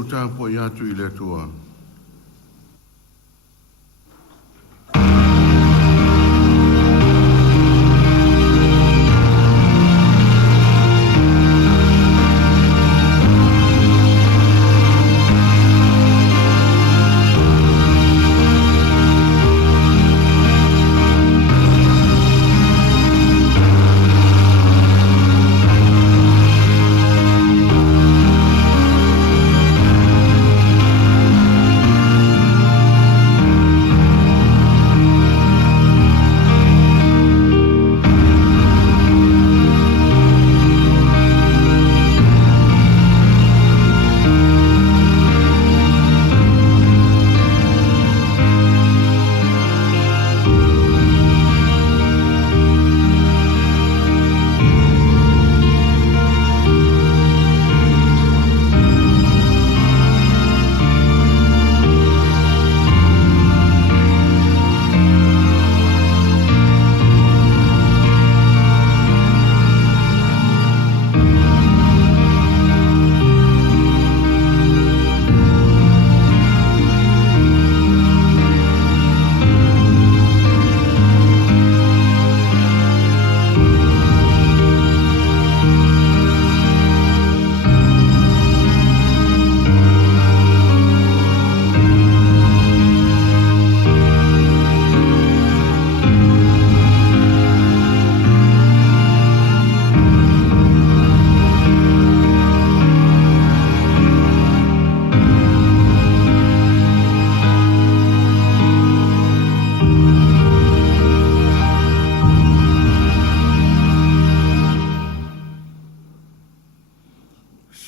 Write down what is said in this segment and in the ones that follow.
uta po ia tu i le tua.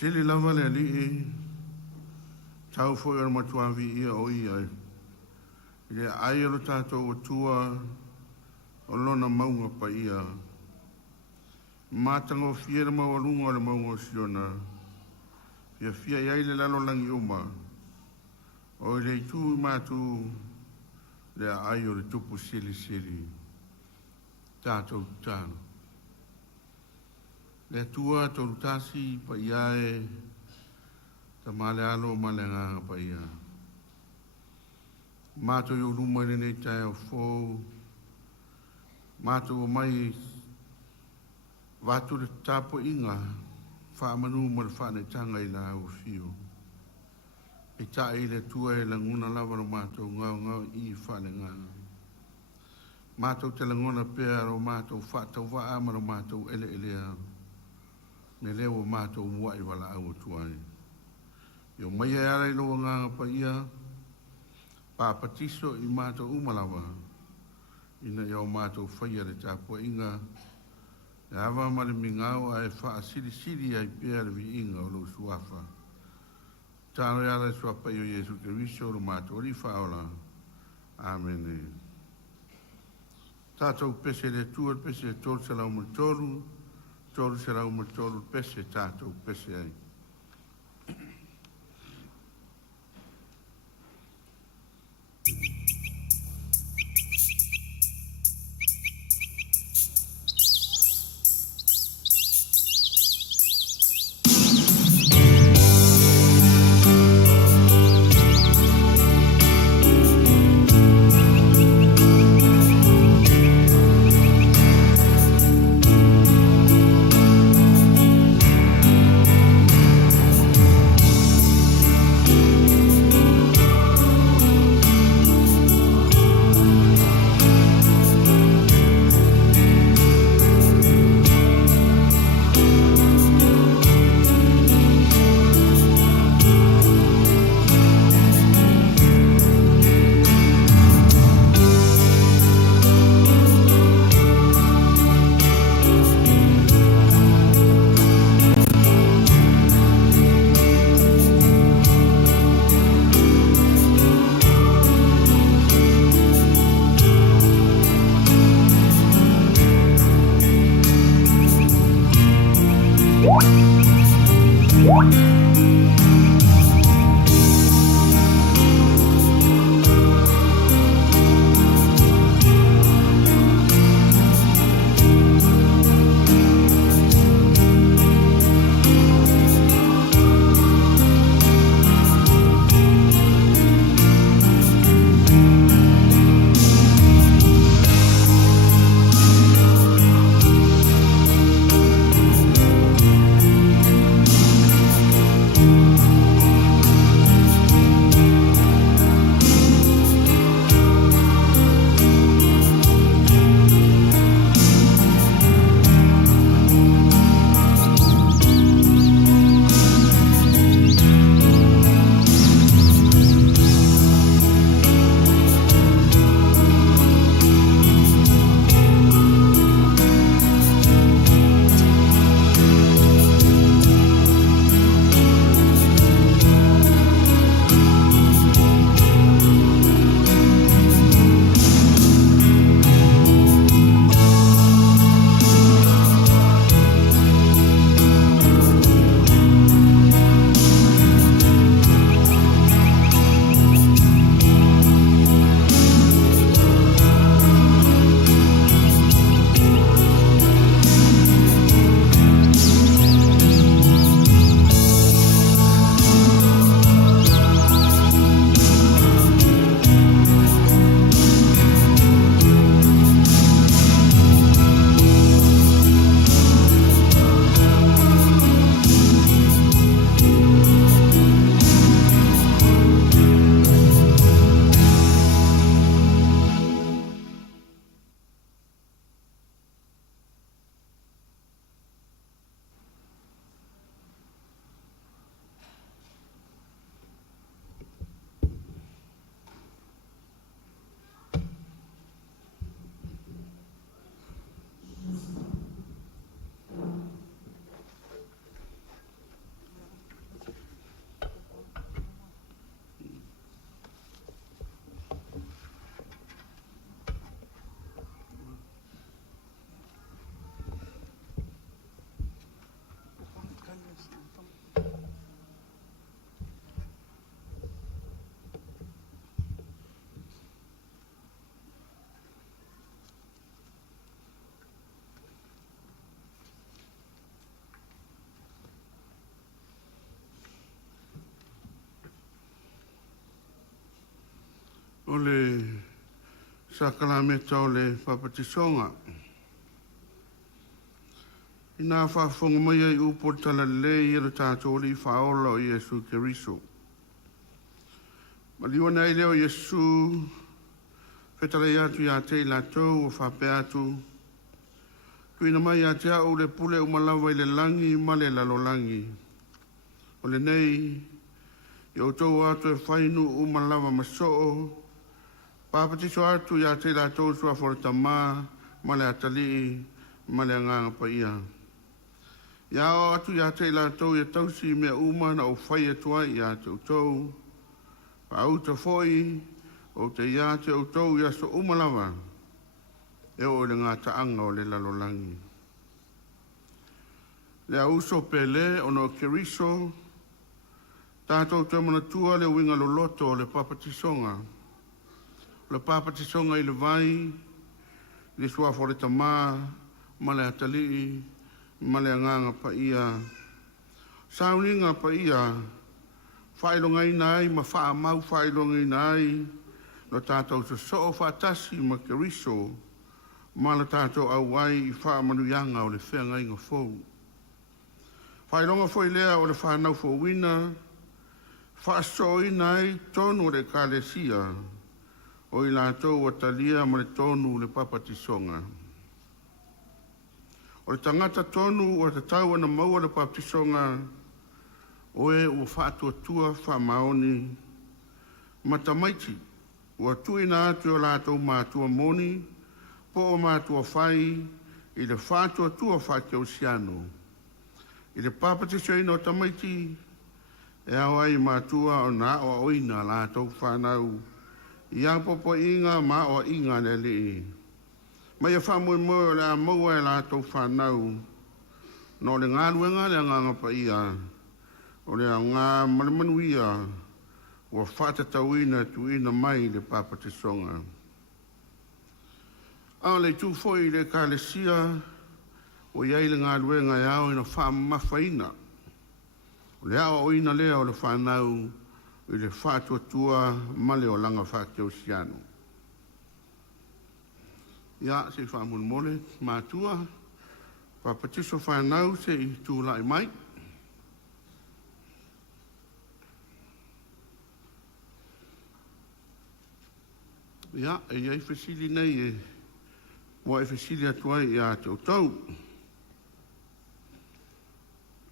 Sili lava le ali tau foi o matua vi ia o ia. Ile ai o tātou o tua o lona maunga pa ia. Mātango fiera mau alunga o le maunga o siona. Fia iai le lalo langi uma. O le tu mātu le ai o le tupu sili. Tātou tāno. Le tua tolu tasi pa iae ta male alo male nganga pa ia. Mato yo luma ne tai o fo. Mato o mai watu le tapo inga fa manu mo fa ne tanga ila o fio. E tai le tua e languna lava no mato ngau I fa le nganga. Mato te langona pea ro mato fa tau wa ama ro mato ele ne leo mātou mua I wala au tuai. Yo mai e ara I loa nganga pa ia, pāpatiso I mātou umalawa, ina iau mātou whaia le tāpua inga, e awa mali mingau a e wha siri ai pēr vi inga o lo suafa. Tāno e ara suapa I o Jesu Keriso o mātou rifa ola. Amen. Tātou pese le tua pese le tolu se lau matoru, tolu se lau matoru pese tātou pese ai. Sakalame tau le papatisonga. Ina whaafonga mai ai upo tala le i ra tātou li whaola o Iesu Keriso. Maliwa nei leo Iesu, whetalai atu ia te latou o whape atu. Tuina mai a te au le pule o malawa i le langi ma le lalolangi. O le nei, i o tau atu e whainu o malawa masoo. Papatiso atu ia te latou sua wharetama ma le atali ma le anganga pa ia. Ia o atu ia te latou ia tausi mea uma na o whai atua ia te utou. Pa auta foi o te ia te utou ia so umalawa. E o le ngā taanga o le lalolangi. Le auso pele o no Keriso. Tātou te manatua le winga loloto o le papatisonga. Le papatisonga i le vai. Le sua foreta maa. Ma le atali. Ma le anganga pa ia. Sauninga pa ia. Whailonga inai ma wha mau whailonga inai. No tātou te soo whatasi ma Keriso. Ma le tātou au wai i wha manuyanga o le whenga inga fōu. Whailonga fōi lea o le whanau fō wina. Wha so inai tonu le kālesia. O i lātou o talia ma le tonu le papatisonga. O le tangata tonu o le tatau ana maua le papatisonga. O e ua whaatuatua whamaoni. Matamaiti, ua tuina atu o lātou mātua moni. Po o mātua whai, i le whaatuatua whakeosiano. I le papatisonga o tamaiti, e awa i mātua o nā o oina lātou whanau. I apopo inga ma o inga le li. Mai a whamui mo le a maua e lātou whanau. No le ngāruenga le nganga pa ia. O le a ngā malemanuia. Ua whatatauina tuina mai le papatisonga. A le tūfoi le kālesia. O iai le ngāruenga e au ina whamawhaina. O le a oina lea o le whanau. I le whātuatua male o langa whakeosiano. Ia, se whaamunu mole, mātua, papatiso whanau se i tūlai mai. Ia, e iai whesili nei e, mua e whesili atua i a te utau.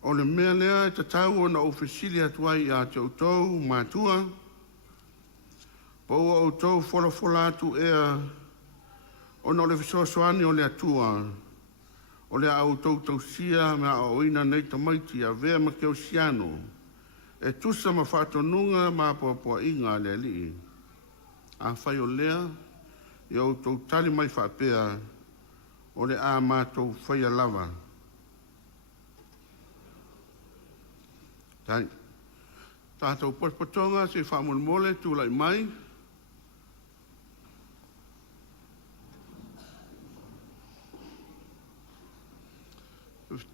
O le mea lea e tatau o na ofisili atua i a te utou mātua. Pau o utou whola atu ea o na o le fisoasoani o le atua. O le au tau tausia mea o ina nei tamaiti a vea ma keosiano. E tusa ma whatonunga ma poa inga le li. A whai o lea i au tau tali mai whapea o le a mātou whai lava. Tai. Tātou paspatonga se whamon mole tūlai mai.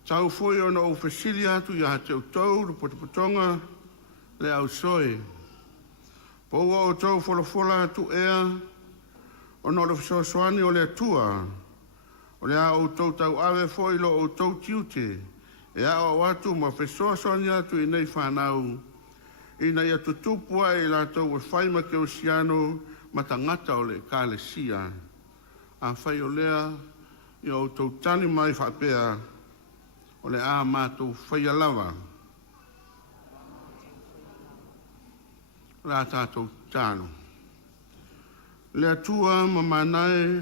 Tau foi o na ofisili atu i a te utau, le paspatonga le au soe. Pou o tau whola atu ea, o na le fisoasoani o le atua. O le a o tau tau awe foi lo o tau tiute. E a o atu ma fesoasoani atu i nei whanau. I nei atu tupua i lātou o whaima ke osiano ma tangata o le kālesia. A whai o lea i o tau tani mai whapea o le a mātou whai alawa. Rā tātou tāno. Le atua ma manae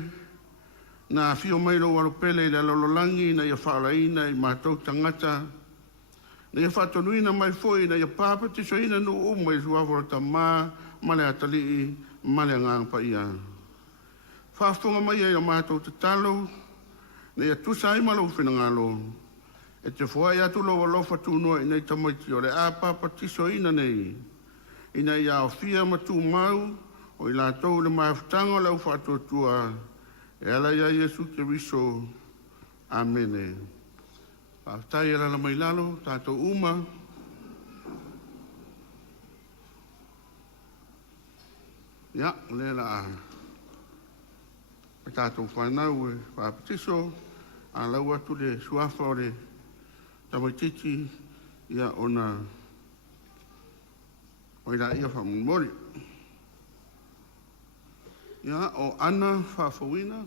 na fio mai lo waro pele i le lololangi na ia whaalaina i mātou tangata. Na ia whatonuina mai foi na ia pāpatiso ina nu uma i suaforata mā, male atali male ngang pa ia. Whaafonga mai ia mātou te talo, na ia tusa i malo whinangalo. E te whai atu loa lofa tūnua i nei tamaiti o le a pāpatiso ina nei. Ina ia o fia matu mau, o i lātou le maafutanga lau whatotua. E ala ia Iesu Keriso. Amene. Pātai e lala mai lalo, tātou uma. Ia, le la. e tātou whanau e whapitiso, a lau atu le suafa o le tamaititi ia ona oira ia whamumori. Ia o ana whafawina.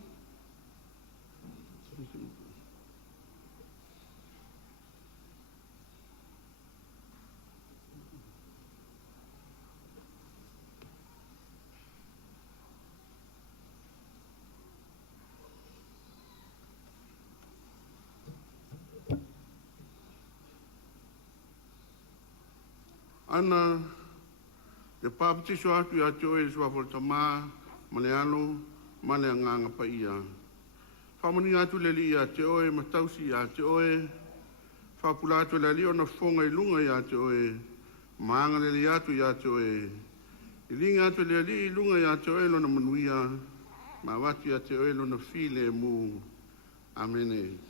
Ana, te pāpitiso atu ia te oe sua whortamā, male alo, male anganga pa ia. Whamani atu le li ia te oe, matausi ia te oe, whapula atu le li o na whonga I lunga ia te oe, maanga le li atu ia te oe. I linga atu le li I lunga ia te oe lona manuia, ma watu ia te oe lona file mu. Amene.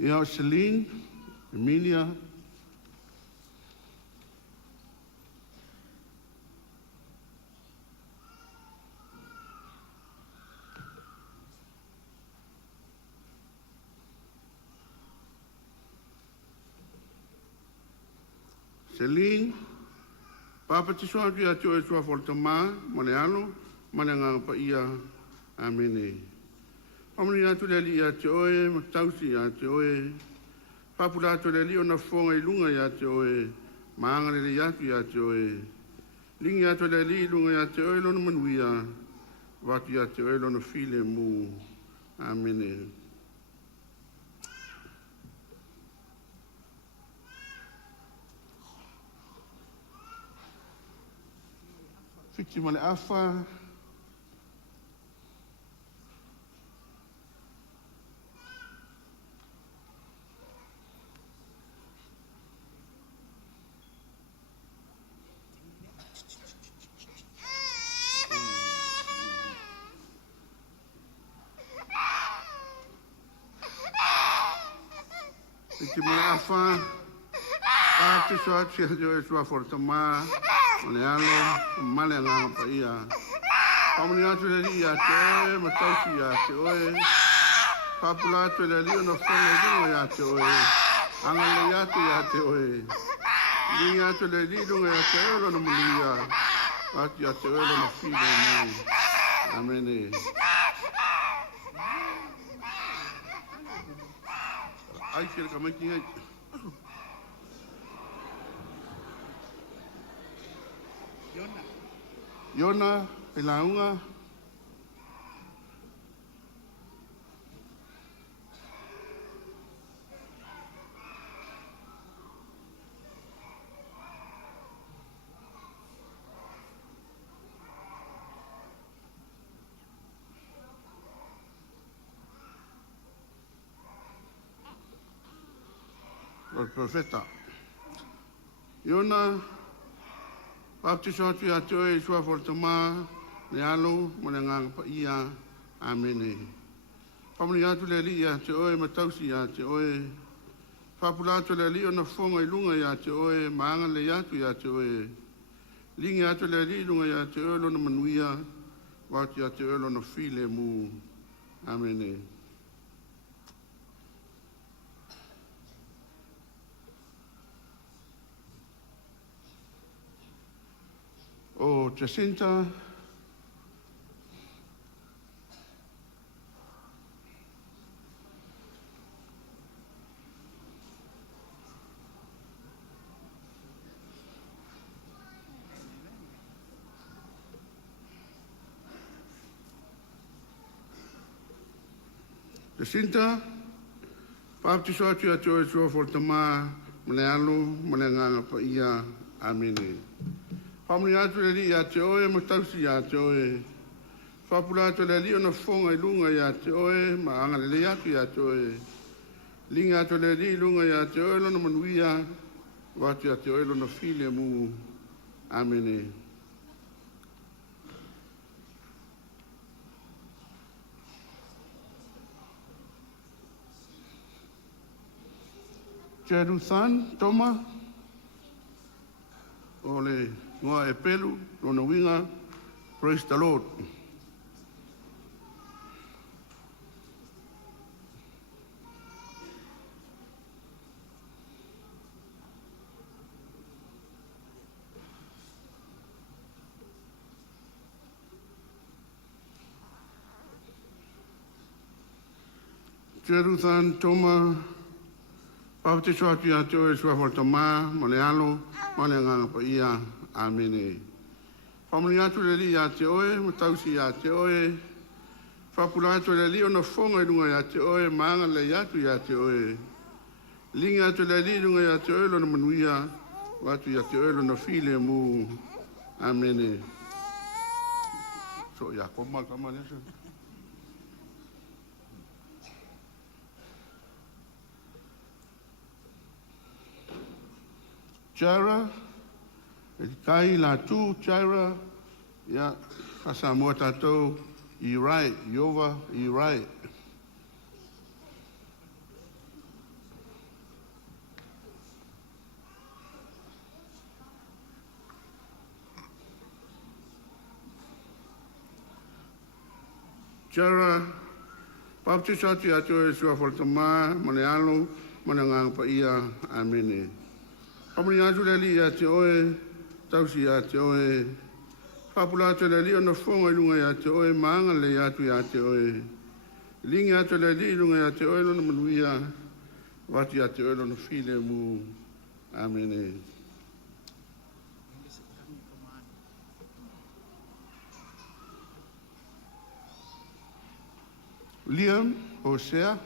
Ia Celine, Emilia, Celine, papatiso atu ia te oe sua whortamā, mane alo, mane nganga pa ia, amene. Whamani atu le li ia te oe, matausi ia te oe, whapula atu le li o na whonga I lunga ia te oe, maanga le li atu ia te oe, lingi atu le li lunga ia te oe lona manuia, watu ia te oe lona file mu. Amene. Fiti male afa, Fiti male afa, pātiso atu ia te oe sua whortamā, mane alo, male nganga pa ia. Whamani atu le li ia te oe, matausi ia te oe, whapula atu le li o na whonga I lunga ia te oe, anga le atu ia te oe, lingi atu le li lunga ia te oe lona manuia, watu ia te oe lona file mu. Amene. Ai kere ka maiti ngai. Iona, e launga. Lord Profeta. Iona, baptiso atu ia te oe sua whortamā, le alo, mane nganga pa ia, amene. Whamani atu le li ia te oe, matausi ia te oe, whapula atu le li o na whonga I lunga ia te oe, maanga le atu ia te oe, lingi atu le li lunga ia te oe lona manuia, watu ia te oe lona file mu. Amene. O Jacinta, baptiso atu ia te oe sua whortamā, mane alo, mane nganga pa ia, amene. Whamani atu le li ia te oe, matausi ia te oe. Whapula atu le li o na whonga I lunga ia te oe, ma anga le atu ia te oe. Linga atu le li lunga ia te oe lona manuia, watu ia te oe lona file mu. Amene. Jerusan, Toma, ole ngoa e pelu, lona winga, praise the Lord. Jerusan, Toma, Pāpte soatu a teo e sua whaltamā, male alo, male nganga pa ia, amene. Whamani atu le li a te oe, matausi a te oe, whapura atu le li o na whonga i runga a te oe, maanga le atu a te oe. Linga atu le li runga a te oe, lona manuia, watu a te oe, lona while mu, amene. So ia koma kama nesa. Jara, e kai la tu Jara, ya kasa mo tatou I right, Yova I right. Jara, papti sati atu e sua fortama, mane alo, mane ngang pa ia, amene. Pamani atu le li a te oe, tausi a te oe. Whapula atu le li o na whonga I runga a te oe, maanga le atu a te oe. Lingi atu le li runga a te oe, lona manuia, wati a te oe, lona while mu. Amene. Liam, Hosea.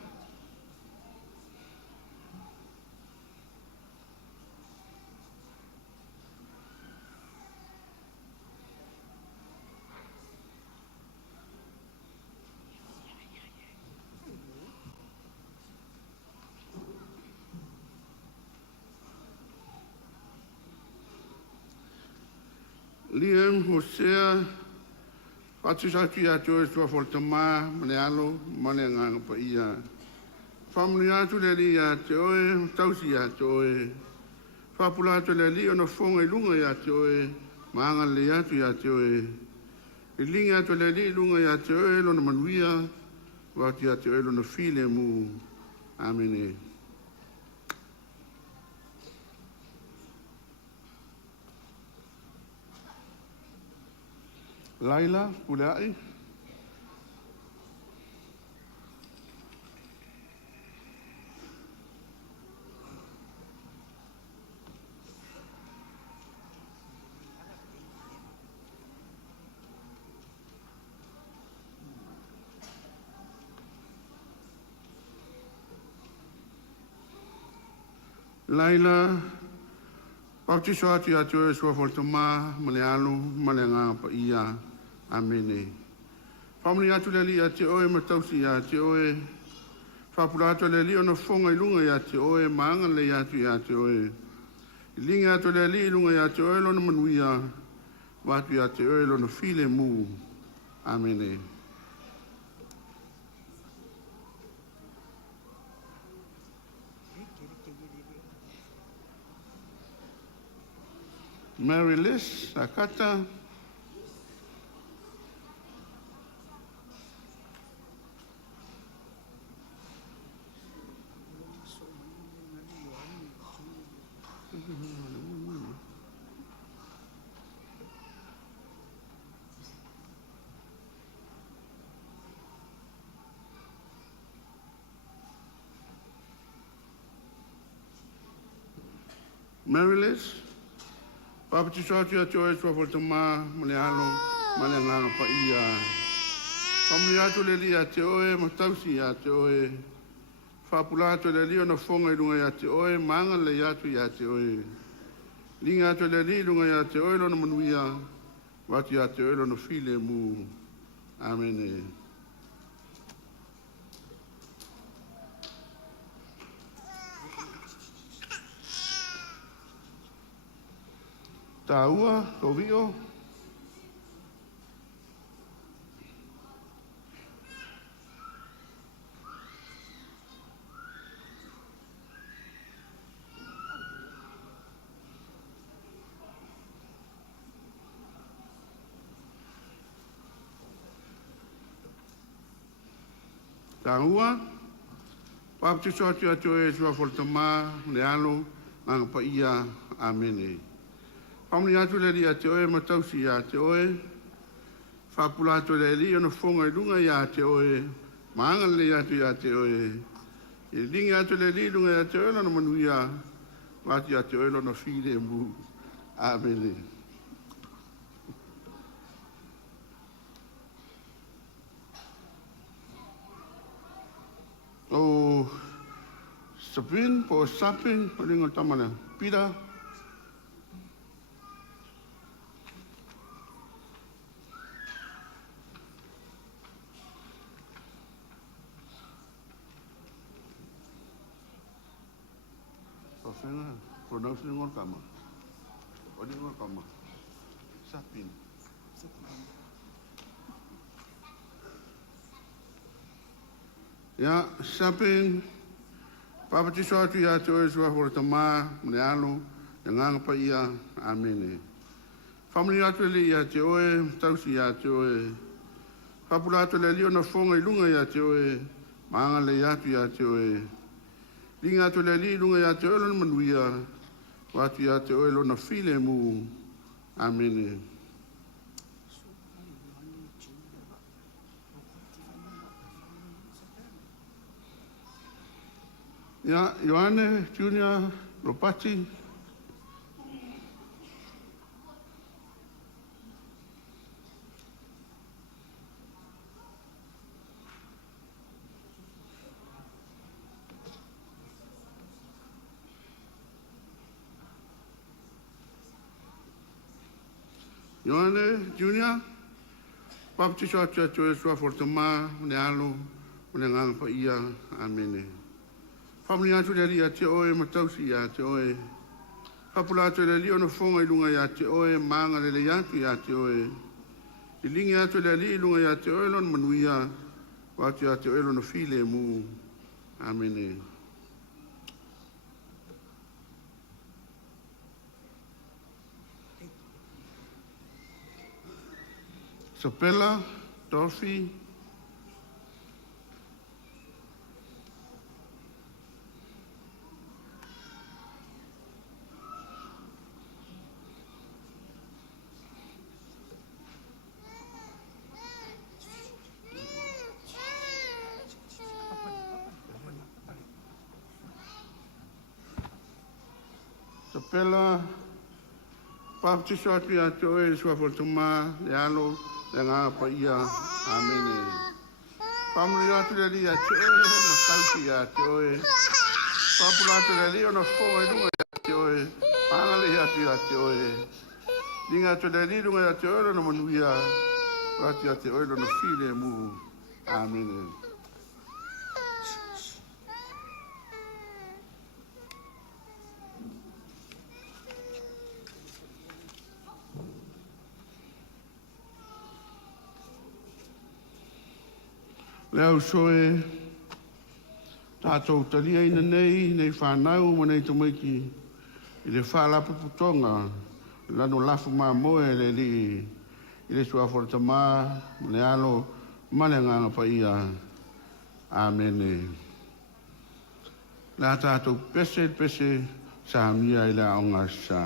Liam, Hosea, Patusaki a te sua fortama, mane alo, mane nganga pa ia. Whamani atu le li a te oe, tausi a te oe. Whapula atu le li o na whonga I lunga a te oe, maanga le atu a te oe. I linga atu le li lunga a te oe, lona manuia, wati a te oe, lona while mu. Amene. Laila, Pulai. Laila, Pāpti soatu a te sua fortama, male alo, male ngā pa ia, amene. Whamani atu le li a te oe, matausi a te oe. Whapura atu le li o na whonga I lunga a te oe, maanga le atu a te oe. I linga atu le li lunga a te oe, lona manuia, watu a te oe, lona while mu, amene. Mary Liz, Akata. Mary Liz. Pāpati soatu a te oe sua fortama, mane alo, mane nganga pa ia. Whamani atu le li a te oe, matausi a te oe. Whapula atu le li o na whonga I runga a te oe, maanga le atu a te oe. Linga atu le li runga a te oe, lona manuia, wati a te oe, lona while mu. Amene. Tāua, Kovio. Tāhua, pāpti soati atu e sua foltama, ne alo, nganga pa ia, amene. Whamni atu le ria te oe, matausi ia te oe, whapula atu le ria, no whonga i runga ia te oe, maanga le atu ia te oe, e lingi atu le ria, runga ia te oe, lana manuia, wati ia te oe, lana whire mu, amene. O sapin, po sapin, o ringo tamana, pira, Pofenga, pronounce ngor kama. Odi ngor kama. Sapin. Ya, sapin. Papa ti soatu ya te oe sua hora tama, mne alo, nganga pa ia, amene. Family atu le ya te oe, tausi ya te oe. Papula atu le lio na fonga i lunga ya te oe, maanga le atu ya te oe. Linga atu le li lunga ya te oe lona manuia, watu ya te oe lona file mu, amene. Ya, Ioane, Junior, Lopati. Ioane, Junior, Papati soatu ya te oe sua fortama, ne alo, ne nganga pa ia, amene. Family atu le ria te oe, matausi ya te oe. Papula atu le ria no fonga i lunga ya te oe, maanga le atu ya te oe. I lingi atu le ria lunga ya te oe, lon manuia, watu ya te oe lon file mu. Amene. Sapela, Dorothy, Sapela, Papati soatu ya te oe, sua fortuma, le alo, le ngā pa ia, amene. Family atu le ria te oe, matausi ya te oe. Papula atu le ria no fonga i lunga ya te oe, maanga le atu ya te oe. Linga atu le ria lunga ya te oe, lona manuia, watu ya te oe lona file mu, amene. Leo soe, tātou talia ina nei whanau ma nei tamaiki, i le whalapu putonga, lano lafu mā moe le li, i le sua wharatama, le alo, mane nganga pa ia, amene. La tātou pese, sa mia i la onga sa.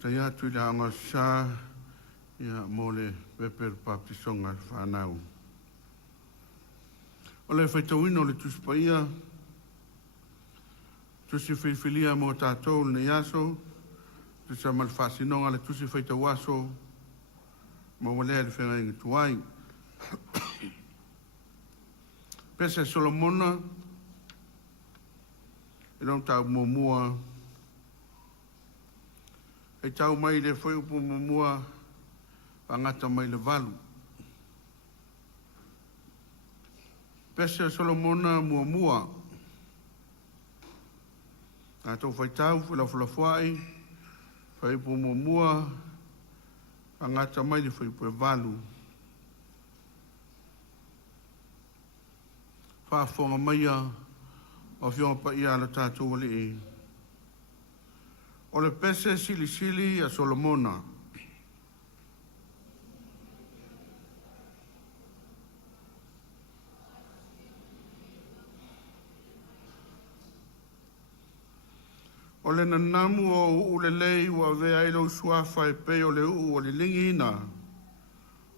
Tai atu I le anga sa ia mo le peper papisonga whanau. O le whaitauina o le tuspaia, tusi whiwhilia mo tātou le iaso, tusi amal whasinonga le tusi whaitawaso, mo walea le whenga inga tuai. Pese Solomona, e non tau mua, e tau mai le whaiupu mua, angata mai le valu. Pese Solomona mua. A tau whaitau, whilawhilafuai, whaiupu mua, angata mai le whaiupu e valu. Whaafonga maia o whionga pa ia la tātou wale e. O le pese sili a Solomona. O le nanamu o ulelei ua vea ilo suafa e pe o le uu o le lingi ina.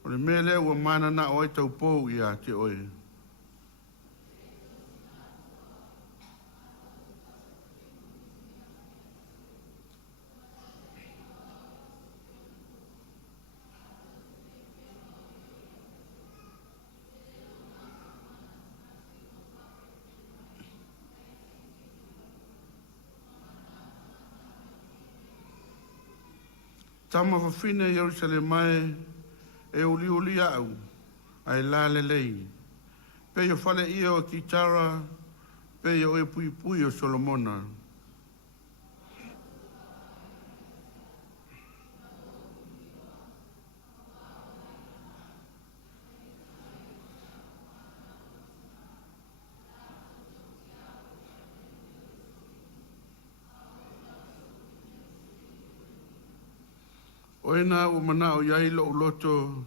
O le mele ua mana na o e taupou ia te oe. Tama whawhine i Jerusalem mai e uli au, ai la lelei. Pe o whale ia o kitara, pe o e pui o Solomona. Oina o mana o iai lo loto,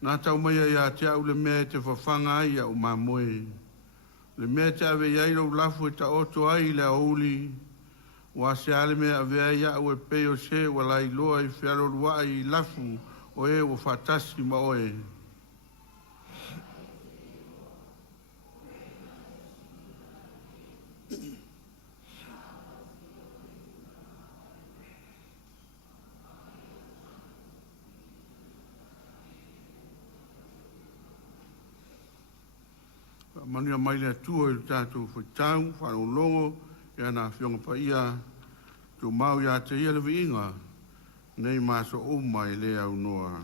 nā tau maia ia te au le mea te whawhanga ai au mamoe. Le mea te ave iai lo lafu e ta oto ai le auli, wa se ale mea ave ai au e peo se wa lai loa I whiaro lua I lafu o e o whatasi ma oe. Mania mai le atua I tātou whaitau, whanau longo, ia nā whionga pa ia, tu mau ia te ia le viinga, nei māso o mai le au noa.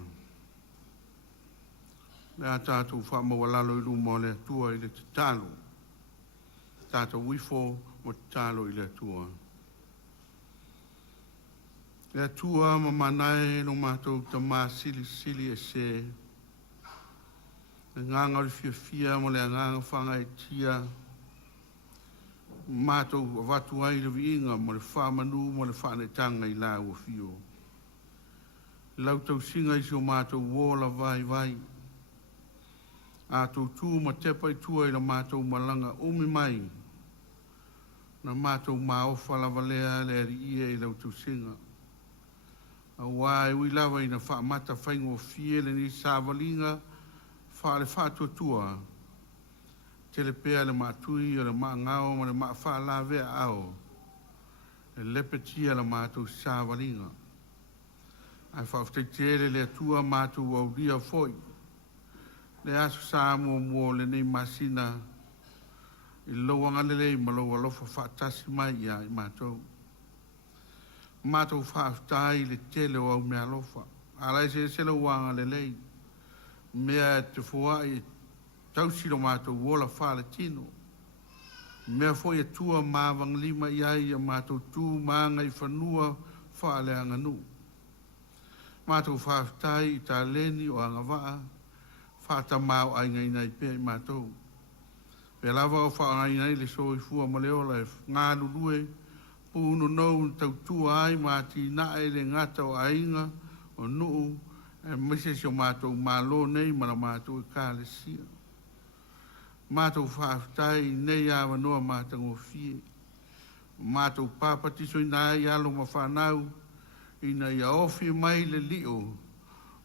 Lea tātou whamawalalo I lumo le atua I le te talo. Tātou wifo mo te talo I le atua. Le atua ma manae no mātou ta mā sili e se, nganga le fia mo le nganga whanga e tia. Mātou watu ai le viinga mo le whamanu mo le whanetanga I la ua fio. Lau tau singa I sio mātou wola vai. A tau tū ma tepa I tua I la mātou malanga umi mai. Na mātou maofa la valea le ari ia I lau tau singa. A wai ui lawa I na whaamata whaingo fie le ni sāwalinga whaale whātua, te le pēa le mātui o le maa ngao ma le maa whaala vea ao, le lepetia le mātou sāwalinga. Ai whaafteitele le atua mātou au ria foi, le aso sāmo mua le nei masina, I lauanga lelei ma laua lofa whaatasi mai ia I mātou. Mātou whaaftai le tele o au mea lofa, alai se la wanga lelei, mea te fuai tausiro mātou wola whāle tino. Mea foi atua māwang lima iai a mātou tū māngai whanua whāle anganu. Mātou whāwhtai I tā leni o anga waa, whāta māo ai ngai nei pēr I mātou. Pea lava o whaangai nei le soi fua ma leola e ngā lulue, pūno nou tau tua ai māti nae le ngata o ainga o nuu, e mese si o mātou mālo nei mana mātou E kāle sia. Mātou whaaftai nei awa noa mātango fie. Mātou pāpatiso I nai alo ma whanau, ina ia ofi mai le lio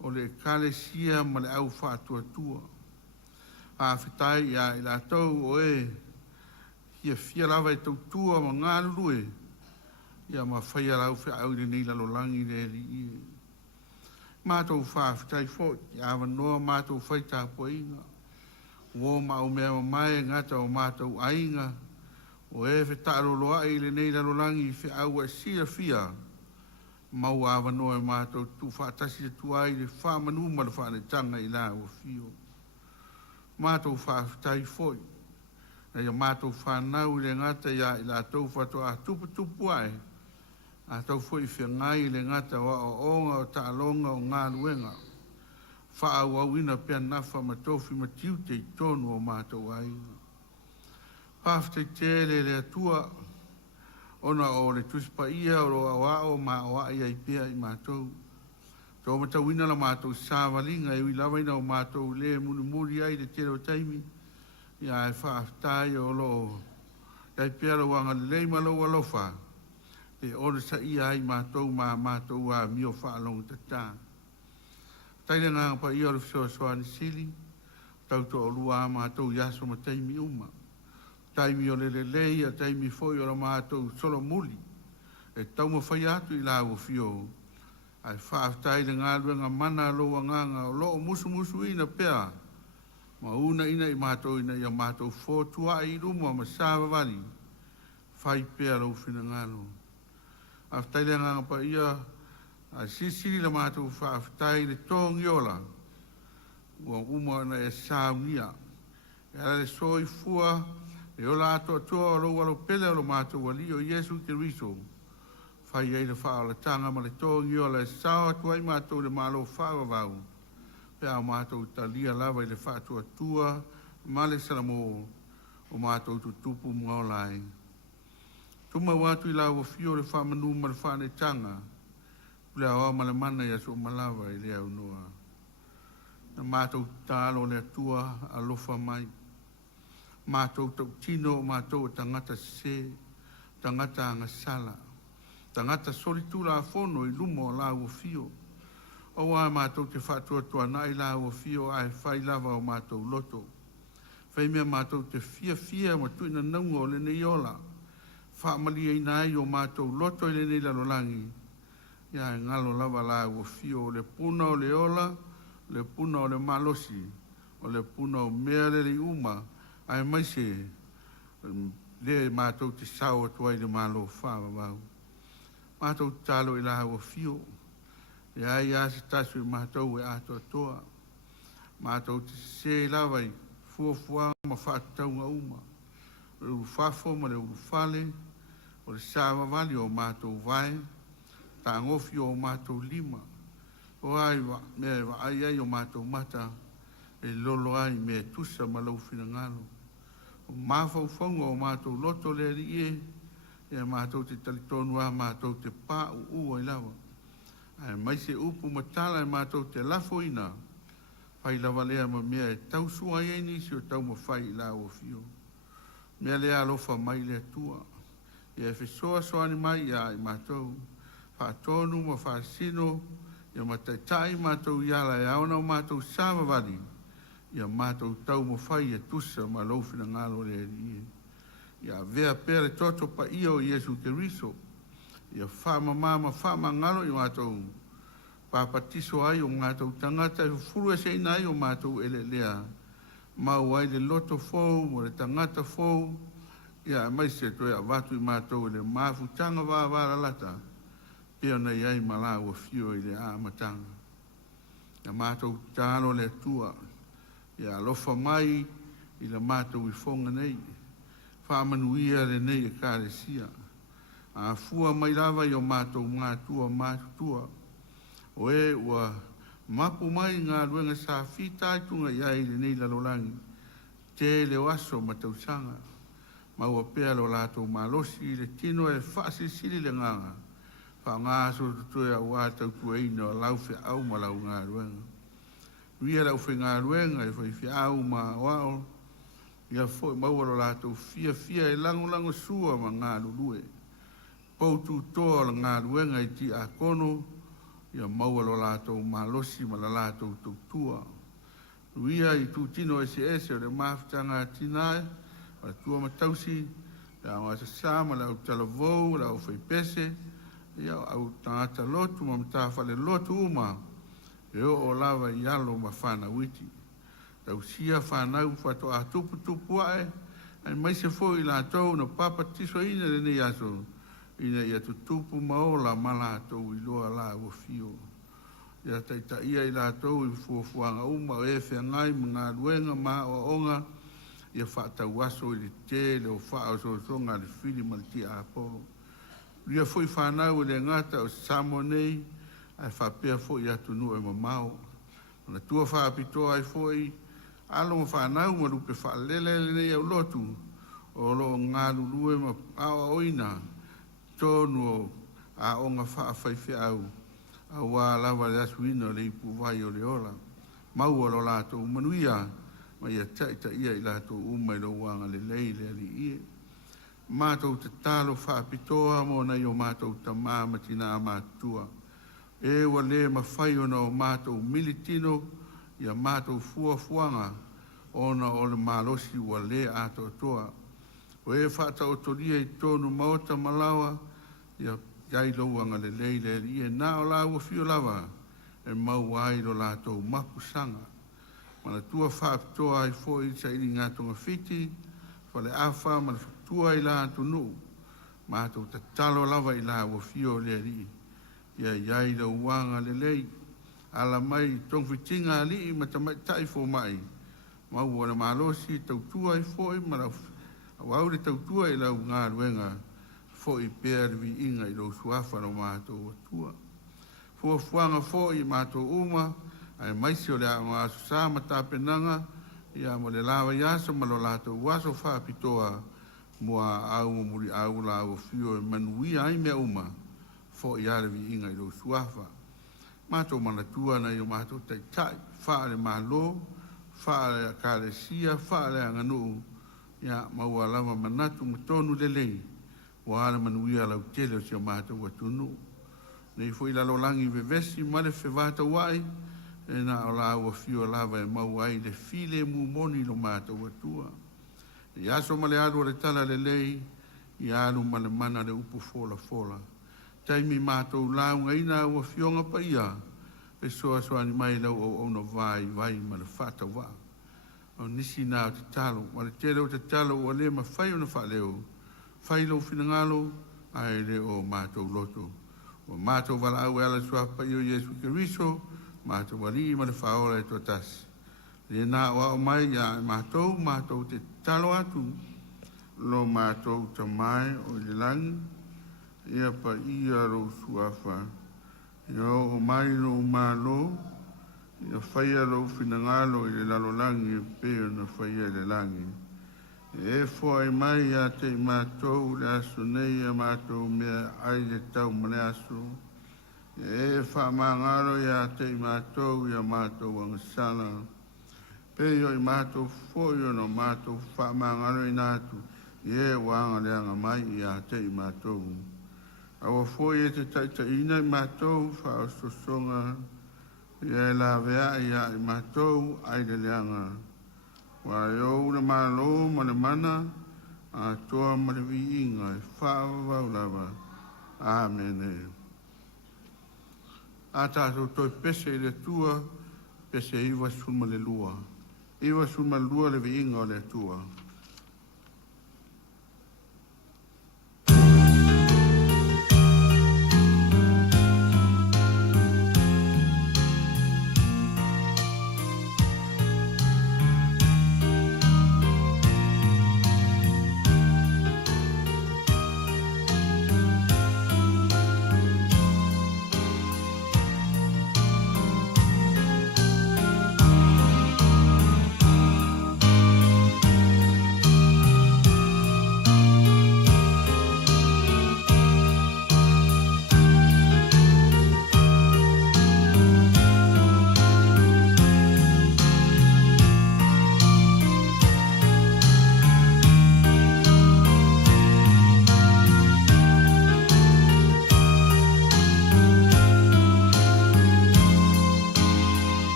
o le kalesia ma le au whātuatua. Hawhitai ia i la tau o hia fia lava e tautua ma ngā lue, ia ma whaia lau whi au le nei lalolangi le li i. Mātou whawhitai fo, ia awa noa mātou whaita po inga. Wō mau mea mai ngata o mātou ainga, o whetaro loa i le nei lalolangi whi au e sia fia, mau awa noa mātou tu whaatasi tu ai le whamanu ma le whaane tanga i la o fio. Mātou whawhitai foi, na ia mātou whanau le ngata ia i la tau whatoa tupu ai, a tau foi whia ngai le ngata wa o onga o taalonga o ngā luenga. Whaau au ina pia nafa ma tofi ma tiute i tonu o mātou ai. Pāwhitai tēle le atua, ona o le tuspa ia o roa wao ma o ai ai pia i mātou. Tō matau ina la mātou sāwalinga e ui lawa ina o mātou le muri ai le tero taimi. Ia e whaaftai o lo. Ia pia lo wanga le leima lo walofa. Te ora sa ia ai mātou ma mātou a mio whaalong tata. Taile ngā pa ia o le fioa soani sili. Tau to o lua mātou yaso ma taimi uma. Taimi o le leia, taimi foi o la mātou solo muli. E tau ma whai atu i la o fio. Ai whaaftai le ngā luenga mana loa nganga o loo musu ina pea. Ma una ina i mātou ina ia mātou fōtua i rumo ma sāwa wali. Whai pea lau whina ngalo. Aftai le nganga pa ia a sisiri la mātou whaaftai le tōngi ola. Ua uma na e sāunia. E ala le soi fua e ola ato atua o lo walo pele o lo mātou wali o Yesu Kiriso. Whai ei le whao le tanga ma le tōngi o le sao atua i mātou le malo whawa vau. Pea o mātou talia lava i le whātua tua, ma le salamo o mātou tutupu mga o lai. Tuma watu i lau o fio le whamanu ma le whane tanga, pule awa ma le mana i aso malawa i le au noa. Na mātou tālo le atua alofa mai. Mātou tau tino o mātou tangata se, tangata angasala. Tangata solitura a fono i lumo o lau o fio. O wa mātou te whatua tua na i lau o fio ai whai lava o mātou loto. Whai mea mātou te fia ma tuina naunga o le nei ola. Whaamali ei nai o mātou loto i le nei lalolangi. Ia e ngalo lava lau o fio o le puna o le ola, le puna o le malosi, o le puna o mea le li uma, ai maise le mātou te sao atua i le malo whawa wau. Mātou talo i laha o fio. E ai ase tasu i mātou e ato atoa. Mātou te se lawai fuafua ma whaataunga uma. O le urufafo ma le urufale, o le sāwa wali o mātou vai, ta ngofi o mātou lima. O ai me ai o mātou mata, e lolo ai me tusa ma lau whina ngalo. O mawhauwhaunga o mātou loto le ri e, e mātou te talitonu a mātou te pā ua i lawa. Ai mai se upu matala e mātou te lafo ina, whai lawa lea ma mea e tau sua i nisi o tau ma whai i la o fio. Mea lea alofa mai lea tua. E e whesoa soani mai ia i mātou, whaatonu ma whaasino, ia ma taitai mātou iala e aona o mātou sāwa wali, ia mātou tau ma whai e tusa ma laufina ngalo le rie. Ia vea pere toto pa ia o Yesu Kiriso. Ia whama mama whama ngalo i mātou. Pāpatiso ai o mātou tangata i furu e seina ai o mātou ele lea. Mau ai le loto fōu, mo le tangata fōu. Ia mai se toi a watu i mātou le mafutanga wāwara lata. Pea nei ai mala o fio i le āmatanga. Ia mātou tālo le tua. Ia lofa mai i le mātou i fonga nei. Whamanuia le nei e kāresia. A fua mai lava i o mātou mātua. O e ua mapu mai ngā ruenga sa whita tunga i ai le nei lalolangi. Te leo aso ma tausanga. Ma ua pea lo lātou malosi le tino e whaasisiri le nganga. Wha ngā aso tutoe a ua tau tuaina o lauwhi au ma lau ngā ruenga. Ria lau whi ngā ruenga e whi au ma wao. Ia foi maua lo lātou fia e lango sua ma ngā lulue. poutu toa la ngā ruenga I ti a kono, ia maua lo lātou malosi ma la lātou tautua. Ruia I tu tino ese o le mafutanga tinae, o le tua matausi, la o asa sama, la o talavou, la o whaipese, ia au tangata lotu ma matawhale lotu uma, e o lava I alo ma whana witi. Tau sia whanau whato a tupu ae, ai mai se fo I lātou na papa tiso ina le nei aso, ina ia tutupu maola ma lātou I loa la ua fio. Ia taita ia I lātou I fuafuanga uma o e whengai mga ruenga ma o onga, ia whaatau aso I le te le o wha o songa le whili ma le tia apolo. Ria foi whanau le ngata o Samonei, ai whapea foi atu nu e mamau. Ona tua whaapitoa ai foi, alo ma whanau ma rupe whaalele nei au lotu, o lo ngā lulue ma awa oina, tonu o a onga whaafaife au, a wā lava le asuina le ipu vai o le ola. Mau o lo lātou manuia, ma ia taita ia I lātou umai lo wanga le leile ali ie. Mātou te talo whaapitoa mo nei o mātou ta māmatina a mātua. E wa le mawhai ona o mātou militino, ia mātou fuafuanga, ona o le malosi wa le ato toa. O e whata o toria I tonu maota malawa, ia iai louanga le leile ia nā o la ua fio lava, e mau ai lo lātou mapusanga. Mana tua whaapitoa ai foi sa ili ngātonga whiti, whale awha mana whatua I la tunu, mātou ta talo lava I la ua fio le ri, ia iai louanga le lei, ala mai tong whitinga ali ma tamai tai fo mai, mau wana malosi tautua I foi, mana au le tautua I lau ngā ruenga, foi pēr vi inga I lo suafa no mātou atua. Fuafuanga foi mātou uma, ai maisi o le a ngā susama tāpenanga, ia mo le lawa iaso ma lo lātou waso whaapitoa, mua au muri au la au fio e manuia ai mea uma, foi are vi inga I lo suafa. Mātou manatua na I o mātou taitai, whaare malo, whaare a kālesia, whaare a nganu, ia maua lava manatu matonu le lei, wa ala manuia lau tele o sia mātou atunu. Nei foi lalo langi vevesi ma le whewata wai, e na o la ua fio lava e mau ai le file mu moni lo mātou atua. I aso ma le alu le tala le lei, I alu ma le mana le upu fola fola. Taimi mātou launga ina ua fionga pa ia, e soa soa ni mai lau o ono vai ma le whata wa. O nisi nā o te talo, ma le tele o te talo o le ma whai o na wha leo, whailo finangalo, ai le o mātou loto. O mātou wala au e ala suapa I o Yesu Keriso, mātou wali ma le whaola e totas. Le nā o mai ia mātou te talo atu, lo mātou ta mai o le langi, ia pa ia ro suafa. Ia o mai lo malo, ia whaia lo finangalo I le lalolangi e peo na whaia le langi. E fo mai ia te mātou le aso nei a mātou mea ai le tau mane aso. E whamangaro ia te mātou ia mātou angasala. Peo I mātou fo I ono mātou whamangaro I nātu. E wanga leanga mai ia te mātou. Awa fo I te taita ina I mātou whao sosonga. Ia la vea ia I mātou ai le leanga. Wa yo na malo ma le mana a toa ma le vi inga e whaava lava. Amen. A tātou toi pese I le tua, pese iwa suma le lua. Iwa suma le lua le vi inga o le tua.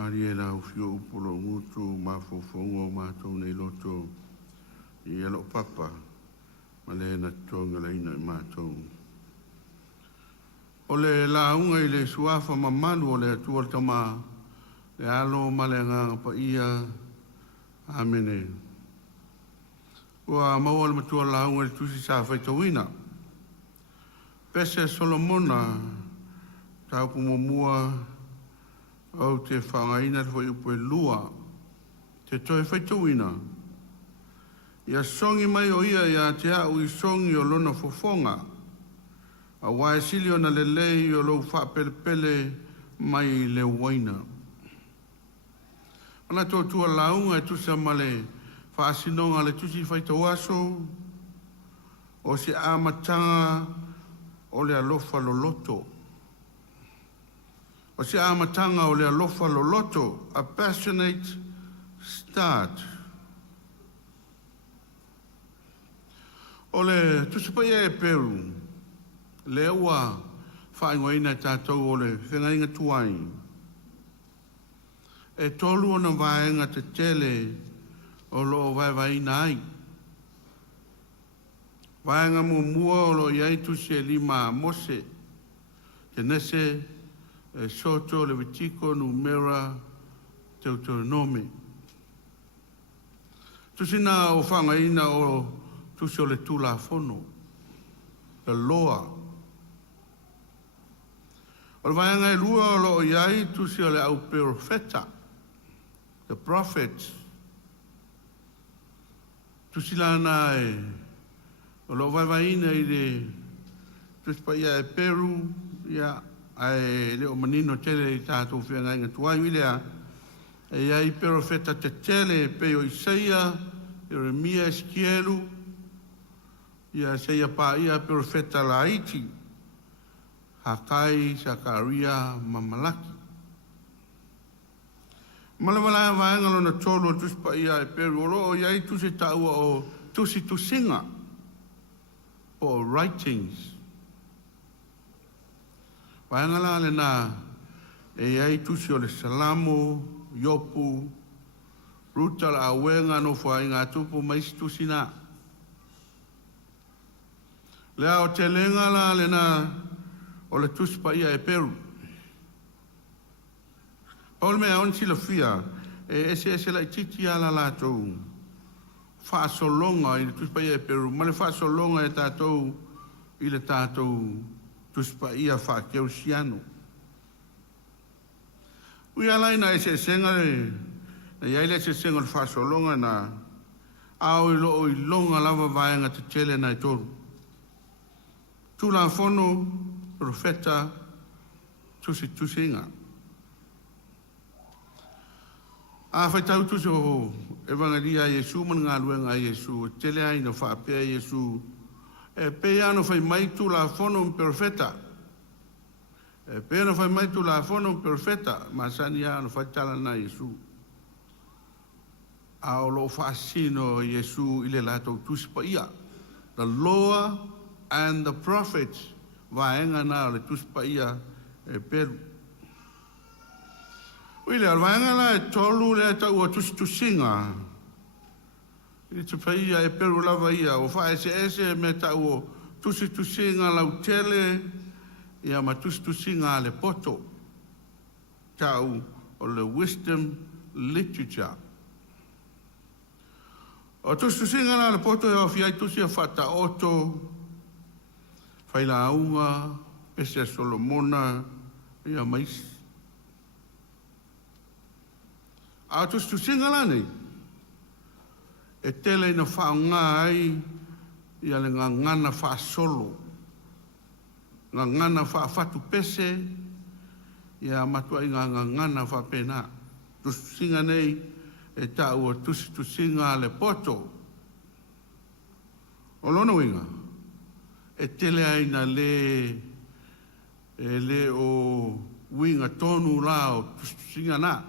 Ariela o fio upolo ngutu mafofongo mātou nei loto I alo papa ma le na tonga leina I mātou. O le launga I le suafa mamalu o le atua tama le alo ma le nganga pa ia amene. Ua maua le matua launga le tusi sa faitawina. Pese Solomona tau kumomua au te whangaina te whaiupo e lua te toi whaitawina. Ia songi mai o ia te au I songi o lona fofonga. A wae sili o na lelei o lou whapelepele mai le waina. Ana tōtua launga e tusa male whaasinonga le tusi whaitawaso o se amatanga o le alofa loloto. O se amatanga o le alofa loloto, a passionate start. O le tusipaia e Peru, le ua whaingoina tātou o le whengainga tuai. E tolu o na vaenga te tele o lo vaevaina ai. Vaenga mua o lo iai tusi e lima mose, te nese e soto le vitiko numera Deuteronome. Tusi na o whangaina o tusi o le tula fono, le loa. O le vaenga e lua o lo iai tusi o le au profeta, the prophet. Tusi lana e o lo vaevaina I le tusi pa ia e Peru, ia ai le o manino tele I tātou whiangainga tuai wilea e iai profeta te tele pe o Isaia, Jeremia, Eskielu, ia Isaia pa ia profeta Laiti, Hakai, Sakaria, Mamalaki. Malawala vaenga lona tolo tusi pa ia e Peru, o lo iai tusi taua o tusi tusinga, o writings. Vaenga le na e ai tusi o le salamo, yopu, ruta la awenga no fua inga tupu maisi tusi na. Lea o te lenga le na o le tusi pa ia e Peru. O le mea on sila fia e ese la titi ala la tou. Fa solonga I le tusi pa ia e Peru. Ma le fa solonga e tātou I le tātou tusi pa ia fa keusiano. Ui alai na ese senga le, na iai le ese senga le fa solonga na au I longa lava vaenga te tele na I toru. Tula fono, profeta, tusinga. A whaitau tusi o evangelia Yesu man ngā luenga Yesu, tele ai no whaapea Yesu, e pea no whai mai tula fono profeta. E pea no whai mai tula fono profeta, ma sani a no whaitala na Yesu. A o lo whaasino Yesu I le lato tusi pa ia. The law and the prophets vaenga na le tusi pa ia e Peru. Uile al vaenga la e tolu le ata ua tusinga. I te pa ia e Peru lava ia o wha ese me ta ua tusinga lau tele ia ma tusinga le poto. Tau o le wisdom literature. O tusinga la le poto e o fiai tusi a whata oto, whaila aunga, pese Solomona, ia mais. A tusinga la nei, e tele na whaunga ai, ia le ngana wha solo, ngana wha whatu pese, ia matua I ngana wha pena. Tusinga nei, e ta ua tusinga le poto. O lono winga, e tele ai na le o winga tonu lao tusinga na.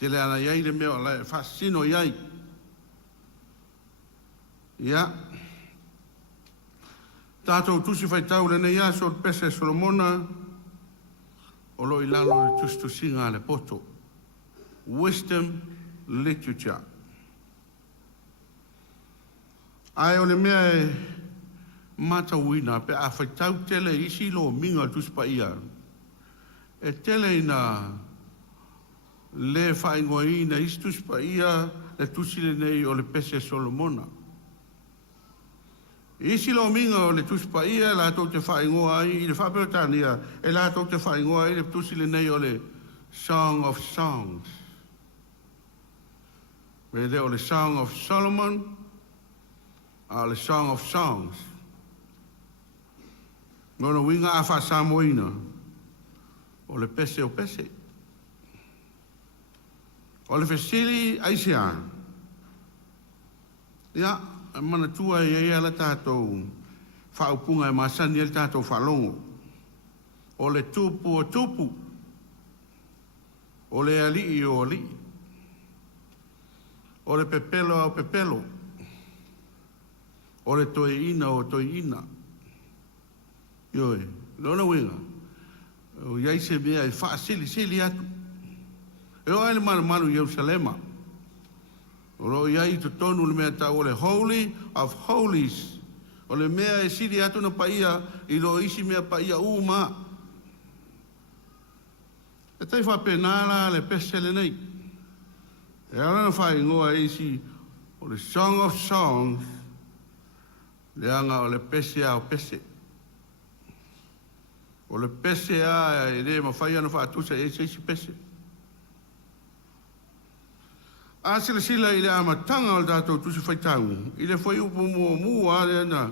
Tele ana iai le meo la fascino iai. Ia. Tātou tusi whaitau le nei aso pese Solomona, o lo ilalo le tustusinga le poto. Wisdom literature. Ai o le mea e matawina pe a whaitau tele isi lo minga tuspa ia. E tele ina le whaingoa ina isi tuspa ia le tusile nei o le pese Solomona. Isi lo minga o le tuspa ia la tau te whaingoa ai i le whapelotania e la tau te whaingoa ai le tusile nei o le Song of Songs. Vede o le Song of Solomon a le Song of Songs. Nono winga a wha samoina o le pese o pese. O le fesili aisea. Ia, mana tua e ea la tātou whaupunga e masani e tātou whalongo. O le tupu o tupu. O le alii o alii. O le pepelo o pepelo. O le toi ina o toi ina. Ioe, lona winga. O iai se mea e wha sili atu. E o ele manu Yerusalema. O lo iai to tonu le mea ta o le Holy of Holies. O le mea e sili atu na paia i lo isi mea paia uma. E tai wha penala le pesele nei. E ala na wha ingoa isi o le Song of Songs. Le anga o le pese a o pese. O le pese a e le mawhai ana whaatusa e se isi pese. A sila sila i le amatanga o le tātou tusi whaitau. I le whai upo mua le ana.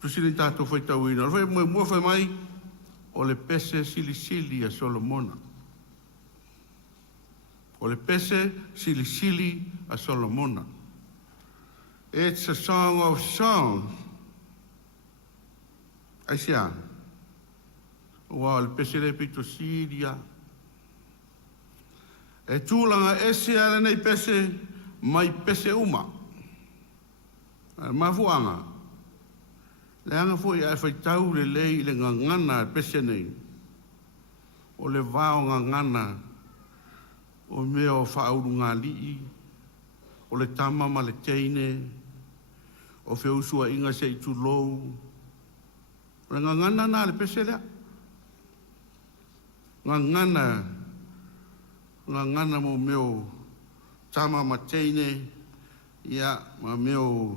Tusi le tātou whaitau ina. O le whai mua whai mai o le pese sili a Solomona. O le pese sili a Solomona. It's a song of songs. Aisia. Ua le pese le pito siria. E tūlanga ese ale nei pese mai pese uma. Mafuanga. Le anga fui a whaitau le lei le ngangana pese nei. O le vao ngangana. O mea o whauru ngā lii. O le tama ma le teine. O whiusua inga se i tūlou. O le ngangana nā le pese lea. Ngangana mo meo tama ma teine. Ia ma meo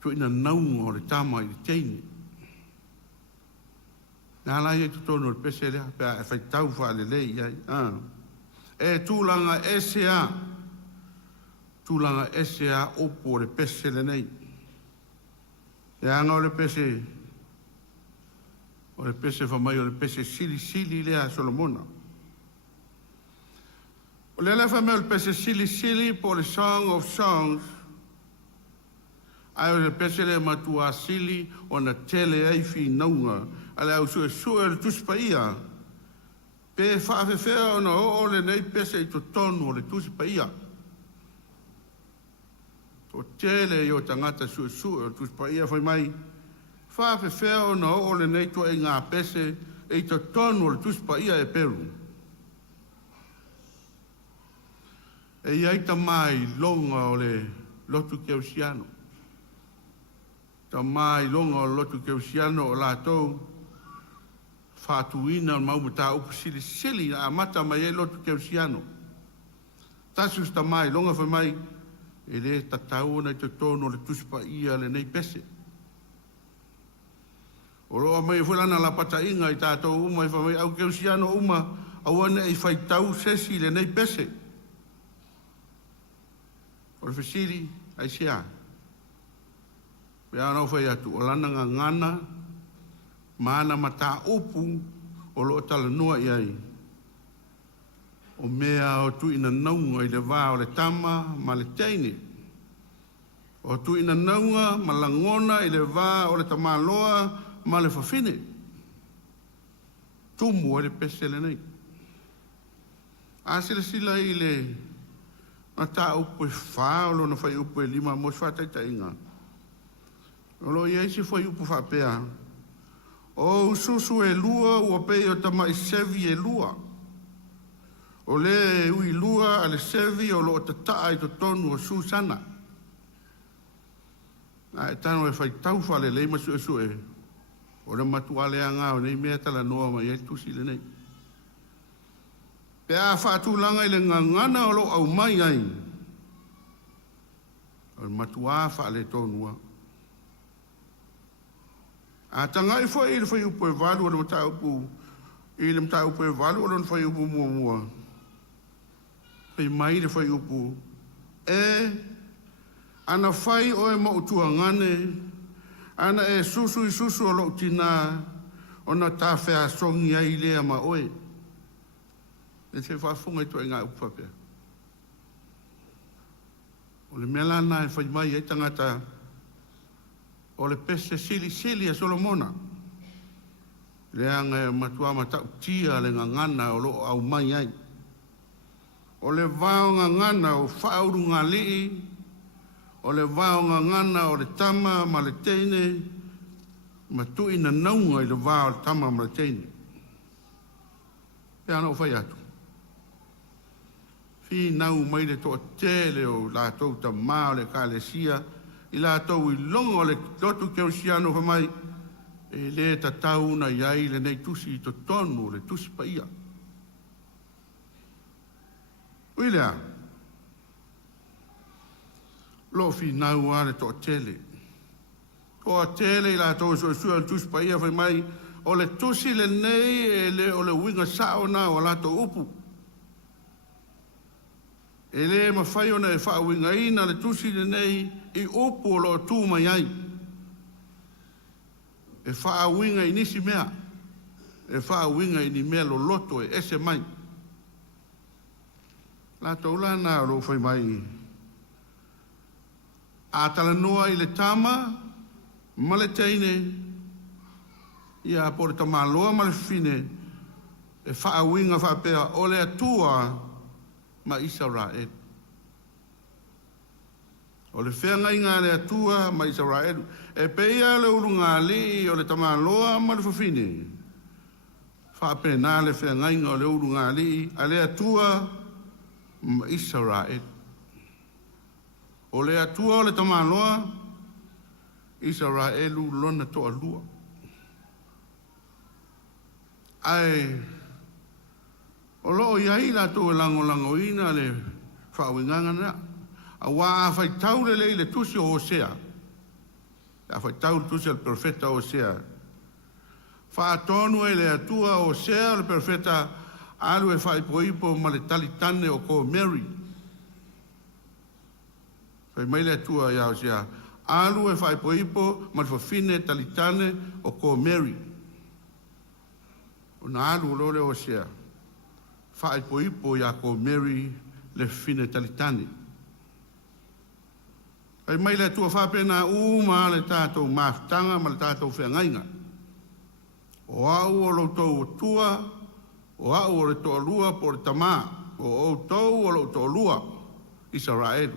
tuina naunga o le tama i le teine. Nā lai e tutono le pese lea. Pea e whaitau wha le lei. E tūlanga esea. Tūlanga esea opo le pese le nei. E anga o le pese. O le pese whamai o le pese sili lea Solomona. O le lefa me o le pese sili po le Song of Songs. Ai o le pese le matua sili o na tele ai fi naunga. Ale au sue le tuspa ia. Pe whaafewhea o na o le nei pese i to tonu o le tuspa ia. O tele i o tangata sue o tuspa ia whai mai. Whaafewhea o na o le nei to e ngā pese e to tonu o le tuspa ia e peru. E iai ta mai longa o le lotu keusiano. Ta mai longa o le lotu keusiano o la tou. Whātuina o maumata upu sili a mata mai e lotu keusiano. Tasus ta mai longa whai mai. E le tatau na i te tono o le tuspa ia le nei pese. O roa mai fulana la pata inga i tātou uma i whamai au keusiano uma. Awane i whaitau sesi le nei pese. O le whesiri, ai sea. Pea anau whai atu, o lana ngana, maana mata upu, o loo tala noa iai. O mea o tu ina naunga i le vā o le tama, ma le teine. O tu ina naunga, ma langona i le vā o le tamaloa, ma le whawhine. Tumu o le pese le nei. A sila i le na tā upu e whā, o lo na whai upu e lima, mo whātai ta inga. O lo iei si whai upu whapea. O susu e lua ua pei o tamai sevi e lua. O le ui lua a le sevi o lo tataa i to tonu o susana. Na e tano e fai tau fale le masu e su e. O le matuale anga o nei mea tala noa mai e tusi le nei. Pe a whaatu langa i le ngangana o lo au mai ai. O le matua whaale tonua. A tanga i fwoi i le fwoi upo e walu o le mata upu. I le mata upo e walu o le fwoi upu mua mua. Pei mai le fwoi upu. Ana fai o e mautua ngane. Ana e susu i susu o lo tina. O na ta whea songi ai lea ma oe. E te whafunga i to e ngā upapea. O le melana e whai mai e tangata o le pese sili a Solomona. Le anga e matua matau tia le ngangana o lo au mai ai. O le vao ngangana o whauru ngā lii. O le vao ngangana o le tama ma le teine. Ma tui na naunga i le vao le tama ma le teine. E ana o whai atu. Fi nau mai le toa tele o la tau ta mao le kalesia. I la tau i longo le totu keusiano fa mai. E le tatau na iai le nei tusi i to tonu le tusi pa ia. Uilea. Lo fi nau a le toa tele. Toa tele i la tau so sua le tusi pa ia fa mai. O le tusi le nei o le winga sao na o la tau upu. E le mawhai ona e whaawinga ina le tusi le nei i opo o lo tū mai ai. E whaawinga i nisi mea. E whaawinga i ni mea lo loto e ese mai. La taula na lo whai mai. A tala noa i le tama, ma le teine, ia por tama loa ma le fine, e whaawinga whapea o le atua, ma Israel. O le whenga inga le atua ma Israel. E peia le urunga li o le tamaloa ma le whawhine. Whapena le whenga inga o le urunga li a le atua ma Israel. O le atua o le tamaloa Israelu lona toa lua. Ai o loo iai la tō lango ina le whawinganga na. A wā a whai tau le tusi o Hosea. A whai tau le tusi al profeta Hosea. Wha tonu e le atua Hosea le profeta alu e whai poipo ma le talitane o ko Mary. Whai mai le atua ia Hosea. Alu e whai poipo ma le whawhine talitane o ko Mary. O na alu lo le Hosea. Whae poipo ia ko Mary le fine talitani. Ai mai le tua whapena ma le tātou maftanga ma le tātou whengainga. O au o lo tau tua, o au o le toa lua por tamā, o tau o lo toa lua Israel.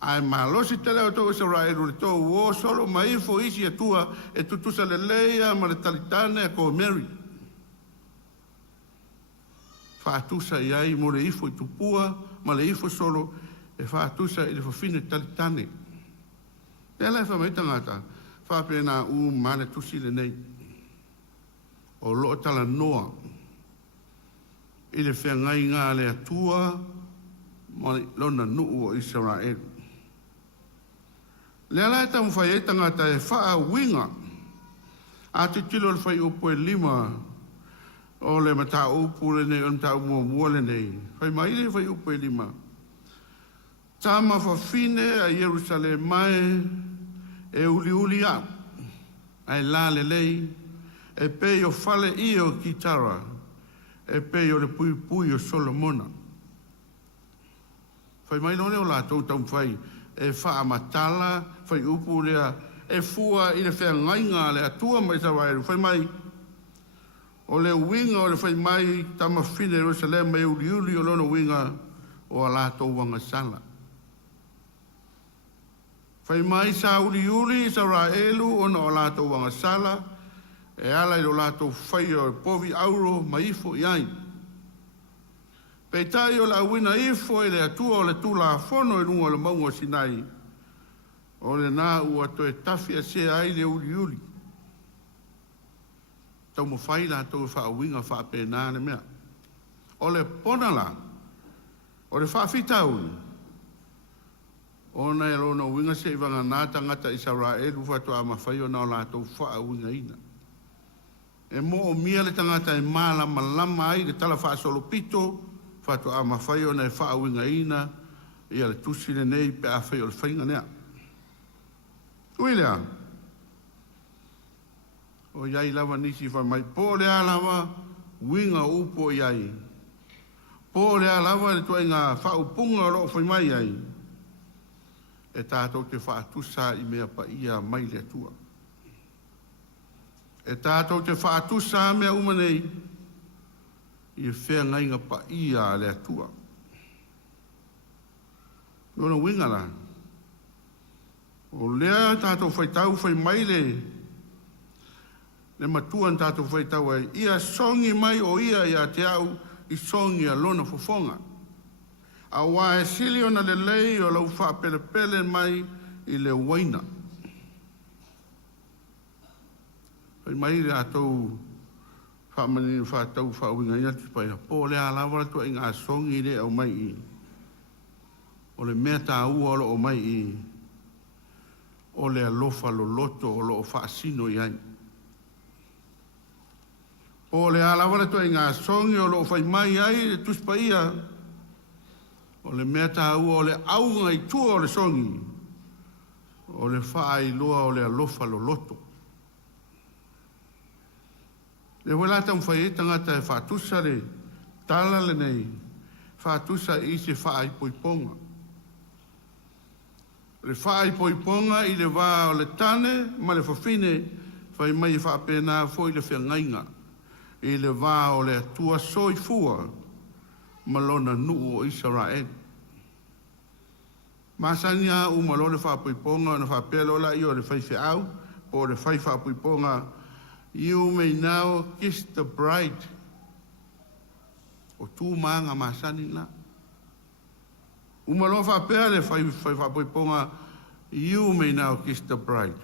Ai malosi tele o tau Israel le tau o solo maifo isi e tua e tutusa le leia ma le talitane ko Mary. Whaatusa i ai mo le ifo i tupua, ma le ifo solo e whaatusa i le whawhine talitane. E lai whamaita ngata, whapena ma le tusi le nei. O loo tala noa, i le whengai ngā le atua, ma le lona nuu o Israel. Le alai tamu whai e tangata e wha winga, a te tilo le whai upo e 5, o le mata upu le nei, o le mata mua le nei. Whai mai le whai upu e 5. Tama whawhine a Jerusalem mai e uli a. Ai la le lei, e pei o fale i o kitara, e pei o le pui o Solomona. Whai mai lone o la tau tam whai, e wha matala, whai upu lea, e fua i le whea ngainga le atua mai Israel. Whai mai, o le winga o le whai mai tama whine Jerusalem mai uli o lono winga o a lātou wanga sala. Whai mai sa uli Israelu o na o lātou wanga sala e ala i lo lātou whai o povi auro ma ifo i ai. Peitai o la wina ifo e le atua o le tula fono e runga le maunga sinai. O le nā ua to e tafi a se ai le uli uli. Tau mo whai la tau e wha winga wha pēnā ne mea. O le pona la, o le wha fitau. O na e rona winga se iwanga nāta ngata Israelu whatu a mawhai o nao la tau wha winga ina. E mo o mia le tangata e mālama lama ai le tala wha solo pito, whatu a mawhai o na e wha winga ina, ia le tusi le nei pe a whai o le whainga nea. Uilea. O iai lava nisi wha mai. Pō lea lava winga upo iai. Pō lea lava le tua inga whaupunga o loo whai mai ai. E tātou te whaatusa i mea pa ia mai le tua. E tātou te whaatusa mea umanei i e whea ngainga pa ia le tua. Nona winga la. O lea tātou whaitau whai mai le matuan tātou whaitau ai. Ia songi mai o ia te au i songi a lona fofonga. A wā e sili ona le lei o lau wha pele pele mai i le waina. Whai mai le atou wha mani wha tau wha winga ia tipai. Po lea lawara tua inga a songi le au mai i. O le mea tā ua o mai i. O le alofa lo loto o lo whaasino i ai. O le alawara to i ngā songi o lo whai mai ai le tuspa ia. O le mea tā ua o le aunga i tua o le songi. O le wha i loa o le alofa lo loto. Le wela tam whai e tangata e whaatusa le tala le nei. Whaatusa i se wha i poiponga. Le whaai poiponga i le wā o le tane, ma le whawhine, whai mai i whaapena fo i le whiangainga. I le wā o le atua soifua, ma lona nuu o Israel. Masania u ma lo le whaapoiponga, na whaapelo la i o le whaife au, o le whai whaapoiponga, you may now kiss the bride. O tū maanga masani la. Umalo fa pele fa poiponga, you may now kiss the bride.